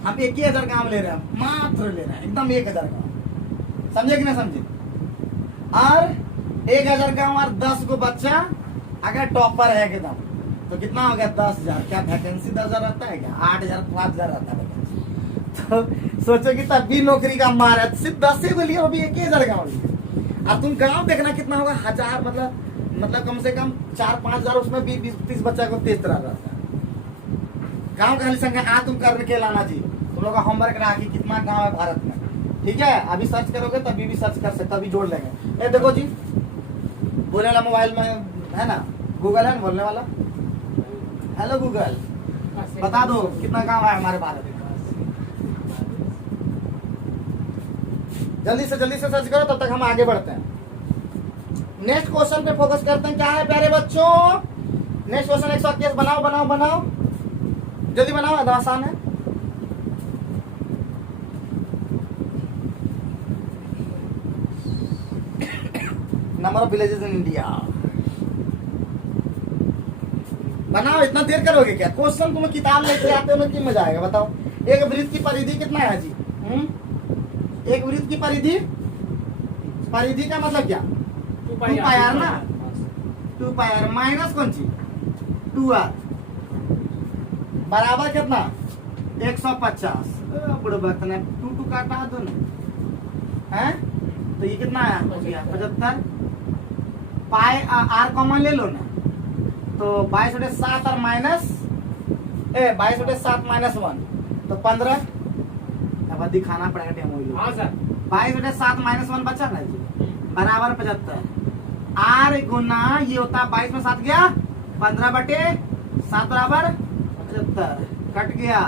हम 1000 गांव ले रहे हैं, मात्र ले रहे हैं एकदम 1000 गांव, समझे कि नहीं समझे, और 1000 गांव और 10 को बच्चा अगर टॉपर है एकदम, तो कितना हो गया 10,000, क्या वैकेंसी 10,000 रहता है क्या, 8,000 5,000 रहता है वैकेंसी, तो सोचो कि तब भी नौकरी का मार है, सिर्फ 10 को लिए, वो भी 1000 गाँव लिए, और तुम गाँव देखना कितना होगा, 1000 मतलब कम से कम 4-5,000, उसमें भी 20-30 बच्चा को तेज तरह रहता है, गाँव का संख्या तुम करके लाना जी, तुम लोग का होमवर्क रहा कि कितना गाँव है भारत में, ठीक है, अभी सर्च करोगे तभी भी सर्च कर सकते, अभी जोड़ लेंगे, ये देखो जी, बोलने वाला मोबाइल में है ना, गूगल है ना बोलने वाला, हेलो गूगल बता दो कितना गांव है हमारे भारत में, जल्दी से सर्च करो, तब तक हम आगे बढ़ते हैं। नेक्स्ट क्वेश्चन पे फोकस करते हैं, क्या है प्यारे बच्चों, नेक्स्ट क्वेश्चन 121 बनाओ जल्दी बनाओ, आसान है। Number of villages in India, बनाओ, इतना देर करोगे क्या, क्वेश्चन तुम्हें किताब लेके आते हो कि मजा आएगा, बताओ। एक वृत्त की परिधि कितना है जी, एक वृत्त की परिधि का मतलब क्या, 2 पाई ना, 2 पाई माइनस कौन सी 2r बराबर कितना 150, बड़े वक्त ने 2 काटा दो ना, है तो ये कितना है 75, पाई r कॉमन ले लो ना, तो 22/7 और माइनस 22/7 -1 तो 15, अब दिखाना पड़ेगा डेमो, हाँ सर, 22/7 -1 बचा ना जी बराबर 75, r गुना ये होता है 22 में 7 गया 15/7 बराबर 75, कट गया,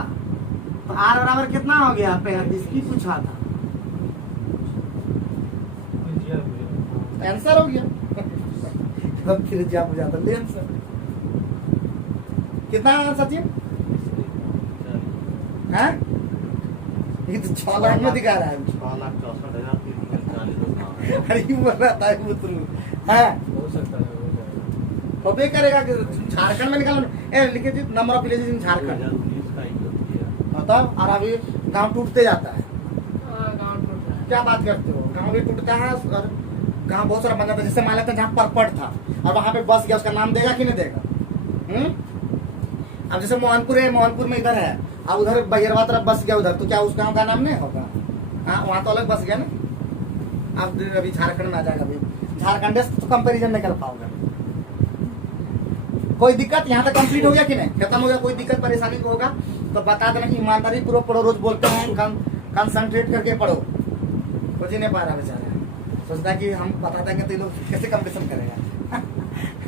तो r बराबर कितना हो गया 35 की पूछा था, आंसर हो गया। तब त्रिज्या हो जाता लेंस। कितना आया सचिन? हैं? ये तो 6 लाख में दिखा रहा है। 6,64,340 अरे क्यों बोल रहा था वो तुम? हैं? हो सकता है, हो जाएगा। तो पे करेगा कि झारखंड में निकालो। ए लिखे थी number of villages in Jharkhand. 2019 का ही तो दिया। मतलब और अभी गांव टूटते जाता है। हाँ, गाँव टूट रहा है। क्या बात करते हो? गांव भी टूटता है और गांव बहुत सारा बन जाता है। जैसे मान लेते हैं जहाँ परपट था और वहां पे बस गया, उसका नाम देगा कि नहीं देगा? अब जैसे मोहनपुर है, मोहनपुर में इधर है, अब उधर बहिरवा तरफ बस गया उधर, तो क्या उस गांव का नाम नहीं होगा? हाँ, वहां तो अलग बस गया ना। अब अभी झारखंड में आ जाएगा। अभी झारखंड से तो कंपेरिजन नहीं कर पाओगे। कोई दिक्कत यहाँ तक कंप्लीट हो गया कि नहीं? खत्म हो गया? कोई दिक्कत परेशानी को होगा तो बता देना कि ईमानदारी पूर्वक पढ़ो। रोज बोलते हैं कंसंट्रेट करके पढ़ो। कुछ ही नहीं पा रहा बेचारा, सोचता है कि हम बताते हैं कि तो लोग कैसे कंपटीशन करेगा।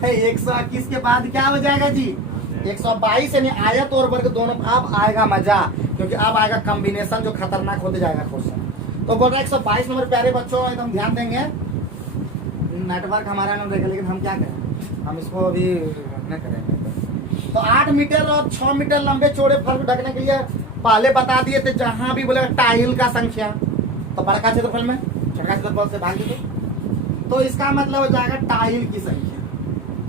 121 के बाद क्या हो जाएगा जी? 122 यानी आयत और वर्ग दोनों। अब आएगा मजा, क्योंकि अब आएगा कॉम्बिनेशन जो खतरनाक होते जाएगा क्वेश्चन। तो बोल रहा है 122 नंबर। प्यारे बच्चों एकदम ध्यान देंगे। नेटवर्क हमारा नहीं रहेगा, लेकिन हम क्या करें, हम इसको अभी नहीं करेंगे। तो 8 मीटर और 6 मीटर लंबे चौड़े फल को ढकने के लिए पहले बता दिए थे, जहां भी बोलेगा टाइल का संख्या तो बड़का क्षेत्रफल में छोटा क्षेत्रफल से भाग दीजिए। तो इसका मतलब हो जाएगा टाइल की संख्या।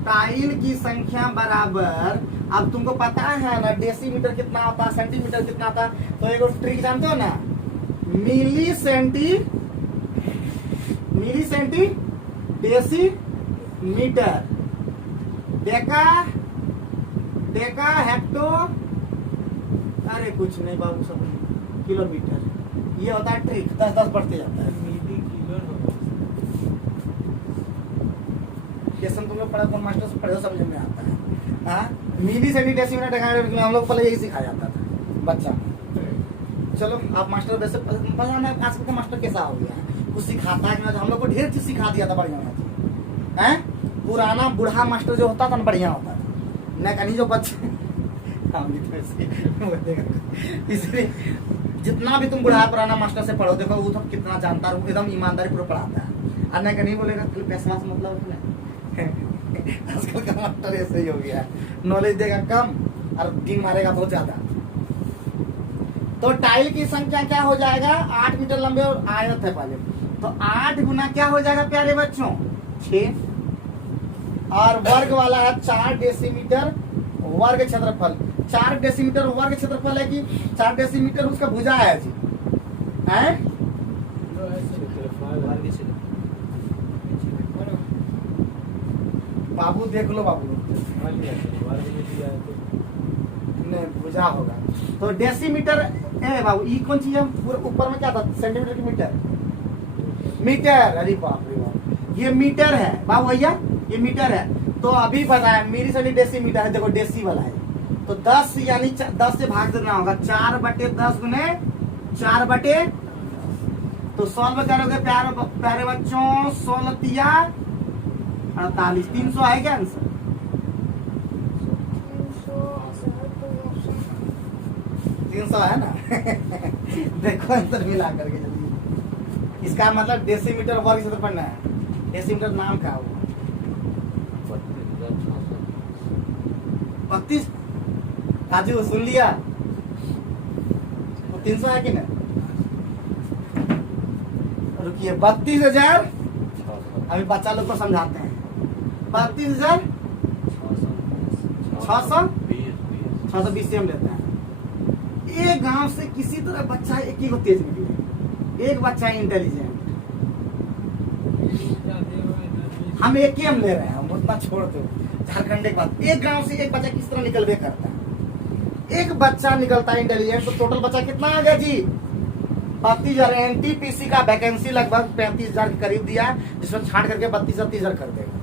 टाइल की संख्या बराबर, अब तुमको पता है ना डेसीमीटर कितना होता है, सेंटीमीटर कितना होता है? तो एक ट्रिक जानते हो ना, मिली सेंटी डेसीमीटर, डेका हेक्टो, अरे कुछ नहीं बाबू, सब किलोमीटर। ये होता है ट्रिक, 10-10 बढ़ते जाता है। मिली किलो होगा। क्वेश्चन तुम लोग पढ़ा, कौन मास्टर से पढ़े हो, समझ में आता है। हाँ, मिली सेंटी डेसीमीटर हम लोग पहले यही सिखाया जाता था बच्चा। चलो आप मास्टर वैसे पता ना आजकल का मास्टर कैसा हो गया है, कुछ सिखाता है कि ना, हम लोग को ढेर चीज सिखा दिया था बढ़िया है। पुराना बूढ़ा मास्टर जो होता था ना बढ़िया होता था, न कहीं जो बच्चे इसलिए जितना भी तुम बुढ़ा पुराना मास्टर से पढ़ो, देखो वो तो कितना जानता है, एकदम ईमानदारी पूरा पढ़ाता है। और न कहीं बोलेगा पैसा से मतलब आजकल का मास्टर ऐसे ही हो गया है, नॉलेज देगा कम और दिन मारेगा बहुत ज्यादा। तो टाइल की संख्या क्या हो जाएगा? 8 मीटर लंबे और आयत है पहले, तो 8 गुना क्या हो जाएगा प्यारे बच्चों? 6। और वर्ग वाला है 4 डेसीमीटर वर्ग क्षेत्रफल। 4 डेसीमीटर वर्ग क्षेत्रफल है कि 4 डेसीमीटर उसका भुजा है जी, हैं? बाबू देख लो बाबू, नहीं भुजा होगा तो डेसीमीटर। ए बाबू ई कौन चीज है? पूरे ऊपर में क्या था? सेंटीमीटर की मीटर? मीटर। अरे बाप रे बाप, ये मीटर है बाबू भैया, ये मीटर है। तो अभी पता है मेरी सभी डेसीमीटर है, देखो डेसी वाला है। तो 10 यानी 10 से भाग देना होगा, 4/10 गुने 4/, तो सॉल्व करोगे प्यारे बच्चों, 16 तिया 48, 300 है क्या आंसर? 300 है ना? देखो आंसर मिला करके जल्दी। इसका मतलब डेसीमीटर वर्ग क्षेत्रफल है। डेसीमीटर नाम क्या हुआ? 32। राजू सुन लिया? तो 300 है कि नहीं? रुकिए, 32,000। अभी बच्चा लोग को समझाते हैं। 32,000 620 से हम लेते हैं। एक गांव से किसी तरह बच्चा एक ही को तेज निकले, एक बच्चा इंटेलिजेंट, हम एक ही हम ले रहे हैं, हम उतना छोड़ दो। झारखंड के बाद एक गांव से एक बच्चा किस तरह निकलवे करता है, एक बच्चा निकलता है इंटेलिजेंट, तो टोटल बच्चा कितना आ गया जी? 32,000। एनटीपीसी का वैकेंसी लगभग 35,000 के करीब दिया है, जिसमें छांट करके 32,000 कर देगा।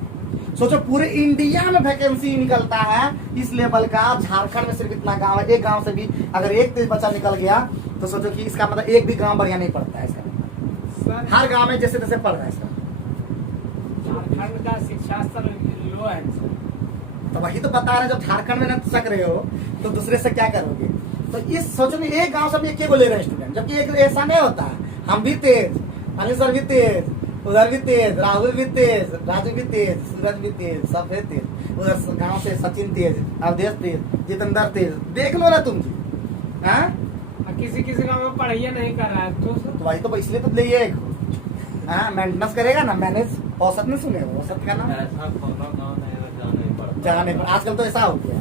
सोचो पूरे इंडिया में वैकेंसी निकलता है इस लेवल का, झारखंड में सिर्फ इतना गांव है। एक गांव से भी अगर एक तेज बच्चा निकल गया तो सोचो कि इसका मतलब एक भी गांव बढ़िया नहीं पड़ता है। इसका मतलब हर गांव में जैसे तैसे पढ़ रहा है। इसका झारखंड का शिक्षा स्तर लो है। तो वही तो बता रहे, जब झारखंड में न सक रहे हो तो दूसरे से क्या करोगे? तो इस सोचो कि एक गांव से भी एक को ले रहे हैं स्टूडेंट, जबकि एक ऐसा नहीं होता है। हम भी तेज, अनिल सर भी तेज, उधर भी तेज, राहुल भी तेज, राजू भी तेज, सूरज भी तेज, सब है तेज। उधर गांव से सचिन तेज, अवधेश तेज, जितेंद्र तेज, देख लो ना तुम जी। हाँ किसी किसी गाँव में पढ़ाई नहीं कर रहा है तो वही तो इसलिए तो ले एक हाँ मेंटेनेंस करेगा ना, मैनेज औसत नहीं सुने, औसत का नाम जगह नहीं, आजकल तो ऐसा हो गया है।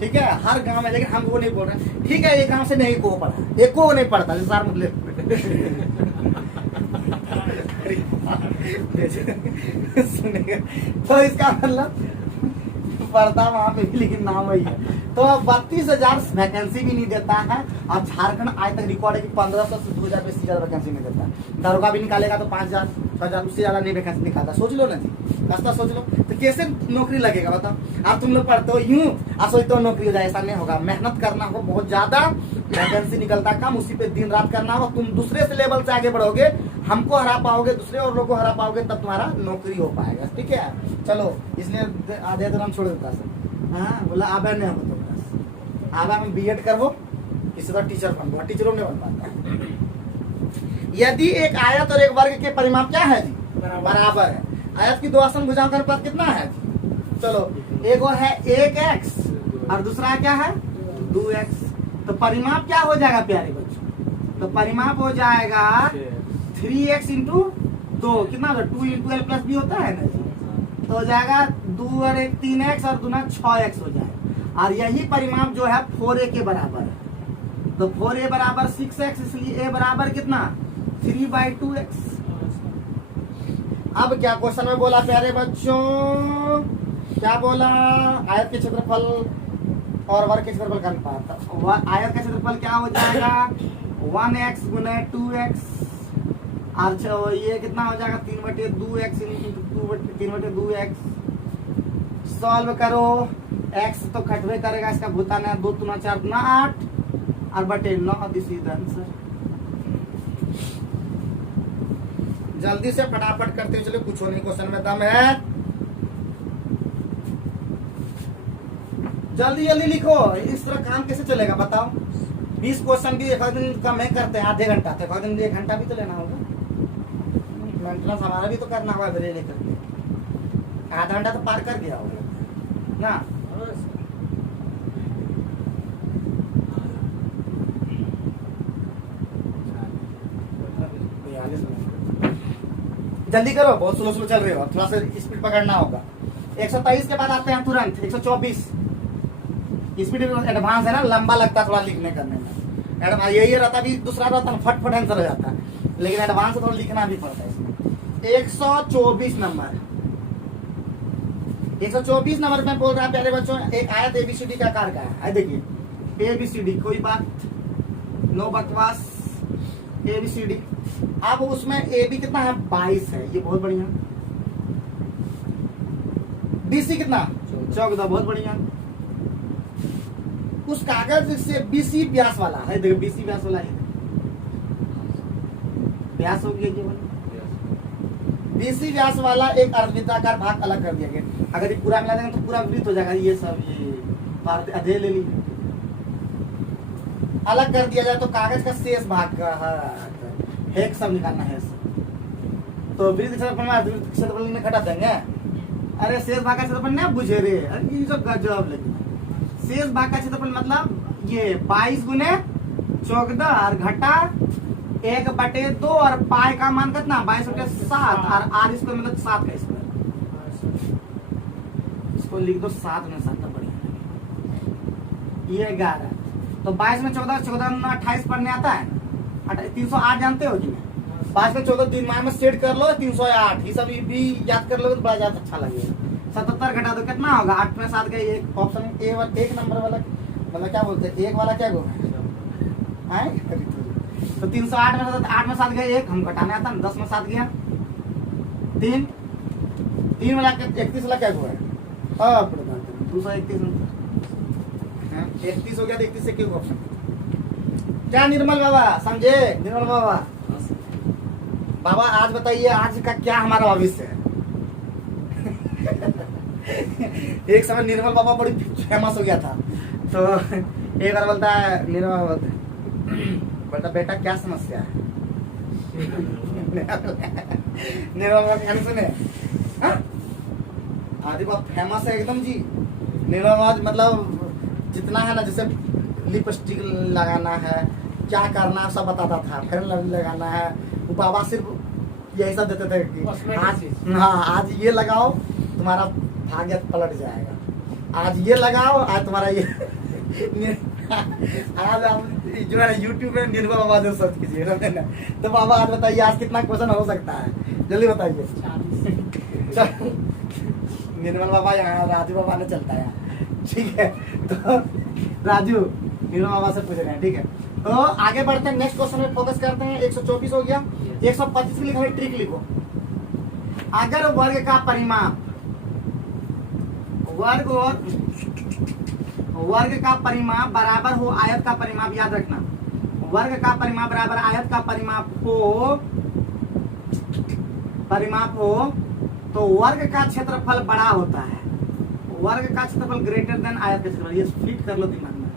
ठीक है हर गांव में, लेकिन हम वो नहीं बोल रहे। ठीक है एक गांव से नहीं को पढ़ा, एक को नहीं पढ़ता सर मतलब सुनेगा तो इसका मतलब पढ़ता वहां पे भी, लेकिन नाम वही है। तो 32,000 वैकेंसी भी नहीं देता है। और झारखंड आज तक रिकॉर्ड है कि 1500 से 2000 से ज्यादा वैकेंसी नहीं देता है। दारोगा भी निकालेगा तो 5000 6000 उससे ज्यादा नहीं वैकेंसी निकालता। सोच लो ना जी, रास्ता सोच लो तो कैसे नौकरी लगेगा बताओ। आप तुम लोग पढ़ते हो यूं आप सोचते हो नौकरी हो जाए, ऐसा नहीं होगा। मेहनत करना हो बहुत ज्यादा, वैकेंसी निकलता कम, उसी पे दिन रात करना हो। तुम दूसरे से लेवल से आगे बढ़ोगे, हमको हरा पाओगे, दूसरे और लोगों को हरा पाओगे, तब तुम्हारा नौकरी हो पाएगा। ठीक है चलो, इसलिए आधे दिन हम छोड़ देता सर। हाँ बोला आबे नहीं हम तो बस आबे हम बीएड करबो, इससे तो टीचर बनबो, टीचरों नहीं बन पाता। यदि एक आयत और एक वर्ग के परिमाप क्या है जी? बराबर है। आयत की दो आसन भुजाओं का अनुपात कितना है जी? चलो एक वो है 1x और दूसरा क्या है 2x। तो परिमाप क्या हो जाएगा प्यारे बच्चों? तो परिमाप हो जाएगा 3x इंटू 2, कितना होगा 2 इंटू l प्लस बी होता है ना, तो हो जाएगा 2 और 1 3x और दूना 6x हो जाएगा। और यही परिमाप जो है 4a के बराबर है। तो 4a बराबर 6x, इसलिए a बराबर कितना 3/2x। अब क्या क्वेश्चन में बोला प्यारे बच्चों, क्या बोला? आयत के क्षेत्रफल और वर्ग के क्षेत्रफल का अनुपात। आयत का क्षेत्रफल क्या हो जाएगा 1x गुने 2x, और ये कितना हो जाएगा 3/2x इंटू 3/2x। सॉल्व करो, x तो खटवे करेगा, इसका भूतान है 2 2 4 2 8 और बटे 9। This is the answer. जल्दी से फटाफट करते चलो, कुछ नहीं क्वेश्चन में दम है। जल्दी जल्दी लिखो। इस तरह काम कैसे चलेगा बताओ? 20 क्वेश्चन भी एक दिन कम है करते हैं, आधे घंटा तो एक दिन 1 घंटा भी तो लेना होगा। मेंटेनेंस हमारा भी तो करना होगा, फिर लेकर के आधा घंटा तो पार कर गया होगा ना। जल्दी करो, बहुत स्लो स्लो चल रहे हो, थोड़ा सा स्पीड पकड़ना होगा। 123 के बाद आते हैं तुरंत 124। स्पीड एडवांस है ना, लंबा लगता है थोड़ा लिखने करने में। यही रहता भी दूसरा रहता ना, फट आंसर हो जाता है, लेकिन एडवांस थोड़ा लिखना भी पड़ता है इसमें। 124 नंबर 124 नंबर में बोल रहा है प्यारे बच्चों, एक आयत एबीसीडी का आकार का है। देखिए एबीसीडी, कोई बात नो बकवास, एबीसीडी। अब उसमें ए बी कितना है 22 है, ये बहुत बढ़िया। बीसी कितना 14, बहुत बढ़िया। उस कागज से बीसी व्यास वाला है, देखो बीसी व्यास वाला है, व्यास हो गया केवल। बीसी व्यास वाला एक अर्धवृत्ताकार भाग अलग कर दिया गया। अगर ये पूरा मिला देंगे तो पूरा वृत्त हो जाएगा। ये सब ये अधे ले लीजिए, अलग कर दिया जाए तो कागज का शेष भाग का एक सब निकालना है। तो वृत्त क्षेत्रफल में अर्धवृत्त क्षेत्रफल में घटा देंगे। अरे शेष भाग का क्षेत्रफल नहीं बुझे रे, अरे ये सब गजब। लेकिन शेष भाग का क्षेत्रफल मतलब ये 22 गुने 14 और घटा 1/2 और पाई का मान कितना 22/7 और r स्क्वायर मतलब 7 का स्क्वायर। इसको लिख दो 7 में 7 बढ़िया। ये 11 तो 22 में 14 14 में 28 पढ़ने आता है। 308 जानते हो कि नहीं? 5 में 14 दिमाग में सेट कर लो 308, ये सब भी याद कर लोगे तो बड़ा ज्यादा अच्छा लगेगा। 77 घटा दो कितना होगा 8 में 7 का एक ऑप्शन ए वाला, एक नंबर वाला मतलब क्या बोलते हैं, एक वाला क्या गो है तो 308 में 7 8 में 7 गया 1, हम घटाने आता है 10 में 7 गया 3 वाला 31 वाला क्या गो है 231 31 हो गया। तो 31 से क्यों ऑप्शन क्या निर्मल बाबा समझे? निर्मल बाबा बाबा आज बताइए आज का क्या हमारा भविष्य है? एक समय निर्मल बाबा बड़ी फेमस हो गया था, तो एक बार बोलता है निर्मल बोलता बेटा क्या समस्या है? निर्मल बाबा कहानी सुने हाँ? आदि बहुत फेमस है एकदम जी। निर्मल बाबा मतलब जितना है ना, जैसे लिपस्टिक लगाना है, क्या करना है सब बताता था, फेयर लवली लगाना है, वो बाबा सिर्फ यही सब देते थे कि Cosmetic आज चीज। हाँ आज ये लगाओ तुम्हारा भाग्य पलट जाएगा, आज ये लगाओ आज तुम्हारा ये आज हम जो है यूट्यूब में निर्मल बाबा जो सर्च कीजिए ना, तो बाबा आज बताइए आज कितना क्वेश्चन हो सकता है, जल्दी बताइए। 40। निर्मल बाबा यहाँ राजू बाबा ने चलता है, ठीक है। तो राजू निर्मल बाबा से पूछ रहे हैं, ठीक है। तो आगे बढ़ते हैं, नेक्स्ट क्वेश्चन में फोकस करते हैं। 124 हो गया, 125 लिखा है, ट्रिक लिखो। अगर वर्ग का परिमाप वर्ग का परिमाप बराबर हो आयत का परिमाप, याद रखना, वर्ग का परिमाप बराबर आयत का परिमाप हो तो वर्ग का क्षेत्रफल बड़ा होता है, वर्ग का क्षेत्रफल ग्रेटर देन आयत का क्षेत्रफल। ये फिट कर लो दिमाग में,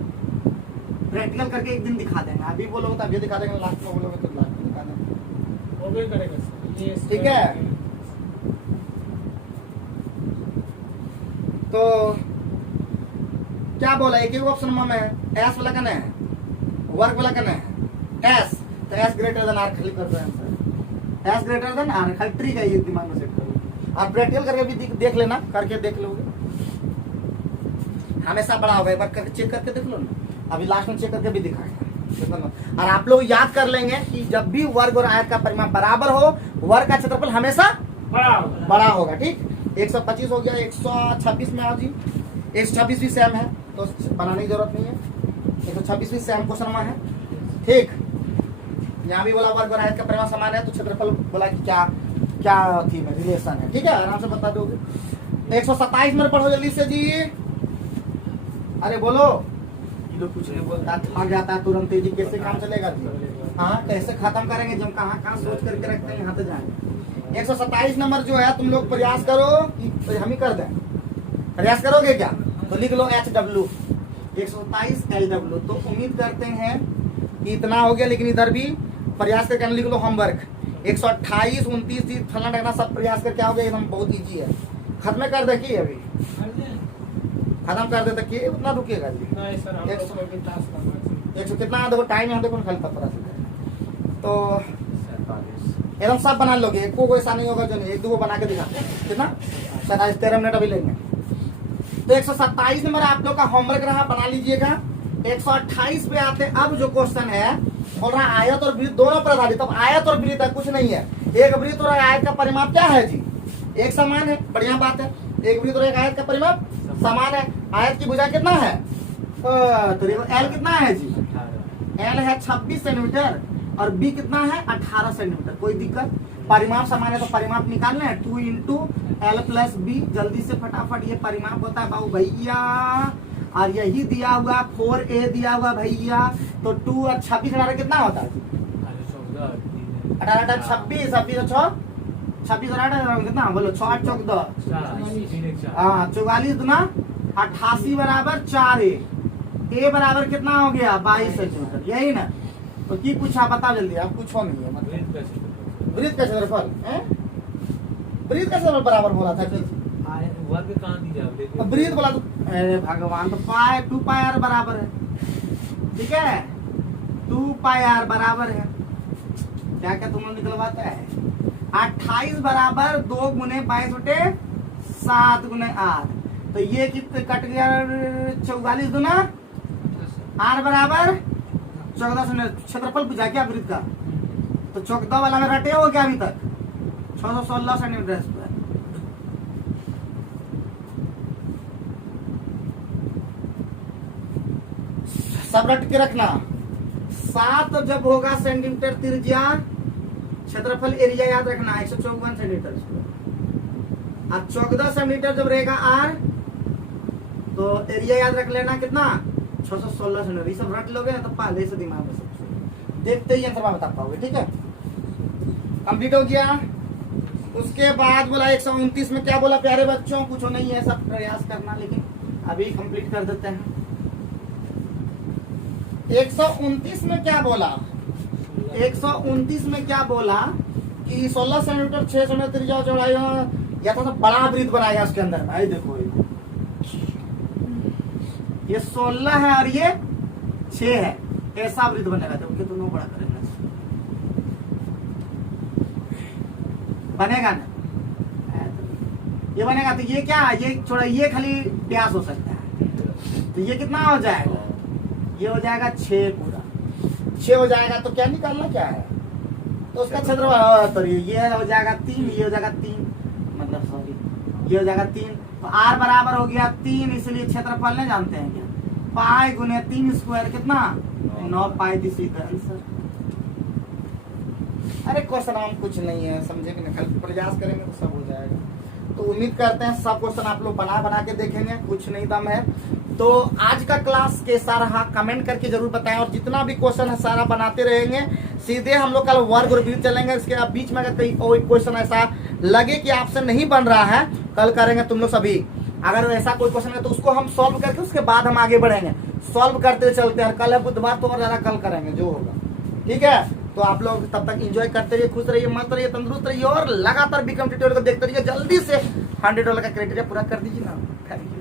प्रैक्टिकल करके एक दिन दिखा देंगे। अभी बोलोगे तो अभी दिखा देंगे, लास्ट में बोलोगे तो लास्ट में दिखा देंगे, वो भी करेगा सर, ये ठीक है। तो क्या बोला, एक ही ऑप्शन में एस वाला करना है, वर्ग वाला करना है, एस तो एस ग्रेटर देन आर, खाली कर दो answer, S greater than R, खाली ट्री का ये दिमाग में सेट करो। आप प्रैक्टिकल करके भी देख लेना, करके देख लोगे हमेशा बड़ा होगा, एक बार करके चेक करके देख लो ना, अभी लास्ट में चेक करके भी दिखाएगा। और आप लोग याद कर लेंगे कि जब भी वर्ग और आयत का परिमाप बराबर हो, वर्ग का क्षेत्रफल हमेशा बड़ा होगा, ठीक। 125 हो गया, 126 में आओ जी। 126 भी सेम है तो बनाने की जरूरत नहीं है, 126 भी सेम क्वेश्चन में है, ठीक। यहाँ भी बोला वर्ग और आयत का परिमाप समान है, तो क्षेत्रफल बोला कि क्या क्या थी में रिलेशन है, ठीक है, आराम से बता दोगे। 127 में पढ़ो जल्दी से जी, अरे बोलो, ये लोग कुछ नहीं बोलता, थक जाता है तुरंत जी, कैसे काम चलेगा जी, हाँ कैसे खत्म करेंगे जब कहाँ सोच करके रखते हैं, यहाँ से जाएंगे। 127 नंबर जो है तुम लोग प्रयास करो कि हम ही कर दें, प्रयास करोगे क्या, तो लिख लो HW 127 LW। तो उम्मीद करते हैं कि इतना हो गया, लेकिन इधर भी प्रयास करके लिख लो होमवर्क। 128 29 30 फलना टकना सब प्रयास करके आओगे, एकदम बहुत इजी है, खत्म कर दे की अभी खत्म कर दे तक उतना रुकेगा जी। नहीं सर, हम लोग को भी टास्क करना है। 100 कितना देखो टाइम यहाँ देखो खाली पता चलेगा, तो एकदम सब बना लोगे, एक को ऐसा नहीं होगा जो नहीं, एक दो बना के दिखाते हैं, कितना 13 मिनट अभी लेंगे। तो 127 नंबर आप लोग का होमवर्क रहा, बना लीजिएगा। 128 पे आते, अब जो क्वेश्चन है बोल रहा आयत और वृत्त दोनों पर आधारित, तब आयत और वृत्त है, कुछ नहीं है, एक वृत्त और आयत का परिमाप क्या है जी, एक समान है, बढ़िया बात है, एक वृत्त और एक आयत का परिमाप समान है। आयत की भुजा कितना है, तो एल कितना है जी, एल है 26 सेंटीमीटर और बी कितना है 18 सेंटीमीटर, कोई दिक्कत, परिमाप समान है तो परिमाप निकालना है, 2 इंटू एल प्लस बी, जल्दी से फटाफट ये परिमाप होता है बाबू भैया, और यही दिया हुआ 4a दिया हुआ भैया, तो 2 और 26 18 कितना होता है, 18 26 26 26 और 18 कितना बोलो, 6 8 14, हाँ 44 दुना 88 बराबर 4a, a बराबर कितना हो गया 22 सेंटीमीटर, यही ना। तो की पूछा बता जल्दी, आप पूछो नहीं है मतलब वृत्त का क्षेत्रफल, वृत्त का क्षेत्रफल बराबर बोला था कि वर्ग कहाँ दी जाए, वृत्त बोला तो अरे भगवान, तो पाई 2 पाई r बराबर है, ठीक है, 2 पाई r बराबर है, क्या क्या तुम लोग निकलवाता है, 28 बराबर 2 गुने 22 बटे 7 गुने 8, तो ये कितने कट गया 44 दुना r बराबर 14 सेंटीमीटर, क्षेत्रफल पूछा क्या वृत्त का, तो 14 वाला में रटे हो गया अभी तक 616 सेंटीमीटर स्क्वायर। सब रट के रखना, 7 जब होगा सेंटीमीटर त्रिज्या, क्षेत्रफल एरिया याद रखना 154 सेंटीमीटर स्क्वायर, अब 14 सेंटीमीटर जब रहेगा आर, तो एरिया याद रख लेना कितना 616 सेंटीमीटर, ये सब रट लोगे ना तो पहले से दिमाग में सब देखते ही आंसर बता पाओगे, ठीक है। कंप्लीट हो गया। उसके बाद बोला 129 में क्या बोला प्यारे बच्चों, कुछ नहीं है, सब प्रयास करना, लेकिन अभी कंप्लीट कर देते हैं। 129 में क्या बोला, 129 में क्या बोला कि 16 सेंटीमीटर 6 सेंटीमीटर त्रिज्या चौड़ाई या तो बड़ा वृत्त बनाएगा उसके अंदर। भाई देखो ये 16 है और ये 6 है, ऐसा वृत्त बनेगा। जब के दोनों बड़ा करेंगे बनेगा ना, ये बनेगा। तो ये क्या, ये थोड़ा ये खाली व्यास हो सकता है। तो ये कितना हो जाएगा, ये हो जाएगा 6 पूरा 6 हो जाएगा। तो क्या निकालना क्या है, तो उसका क्षेत्रफल तो ये हो जाएगा 3, ये हो जाएगा 3, मतलब सॉरी ये हो जाएगा 3। तो r बराबर हो गया 3, इसलिए क्षेत्रफल नहीं जानते हैं क्या, पाई गुने 3 स्क्वायर कितना 9 pi. This is the answer. अरे क्वेश्चन हम कुछ नहीं है, समझे कि नहीं, कल प्रयास करेंगे तो सब हो जाएगा। तो उम्मीद करते हैं सब क्वेश्चन आप लोग बना के देखेंगे, कुछ नहीं दम है। तो आज का क्लास कैसा रहा कमेंट करके जरूर बताएं, और जितना भी क्वेश्चन है सारा बनाते रहेंगे। सीधे हम लोग कल वर्ग और वृत्त चलेंगे। इसके बीच में अगर कोई क्वेश्चन ऐसा लगे कि आपसे नहीं बन रहा है, कल करेंगे तुम लोग सभी। अगर ऐसा कोई क्वेश्चन है तो उसको हम सॉल्व करके उसके बाद हम आगे बढ़ेंगे, सॉल्व करते चलते हैं। कल है बुधवार, तो और ज्यादा कल करेंगे जो होगा, ठीक है। तो आप लोग तब तक एंजॉय करते रहिए, खुश रहिए, मस्त रहिए, तंदुरुस्त रहिए, और लगातार बीकॉम ट्यूटोरियल को देखते रहिए। जल्दी से $100 का क्राइटेरिया पूरा कर दीजिए ना। Thank you.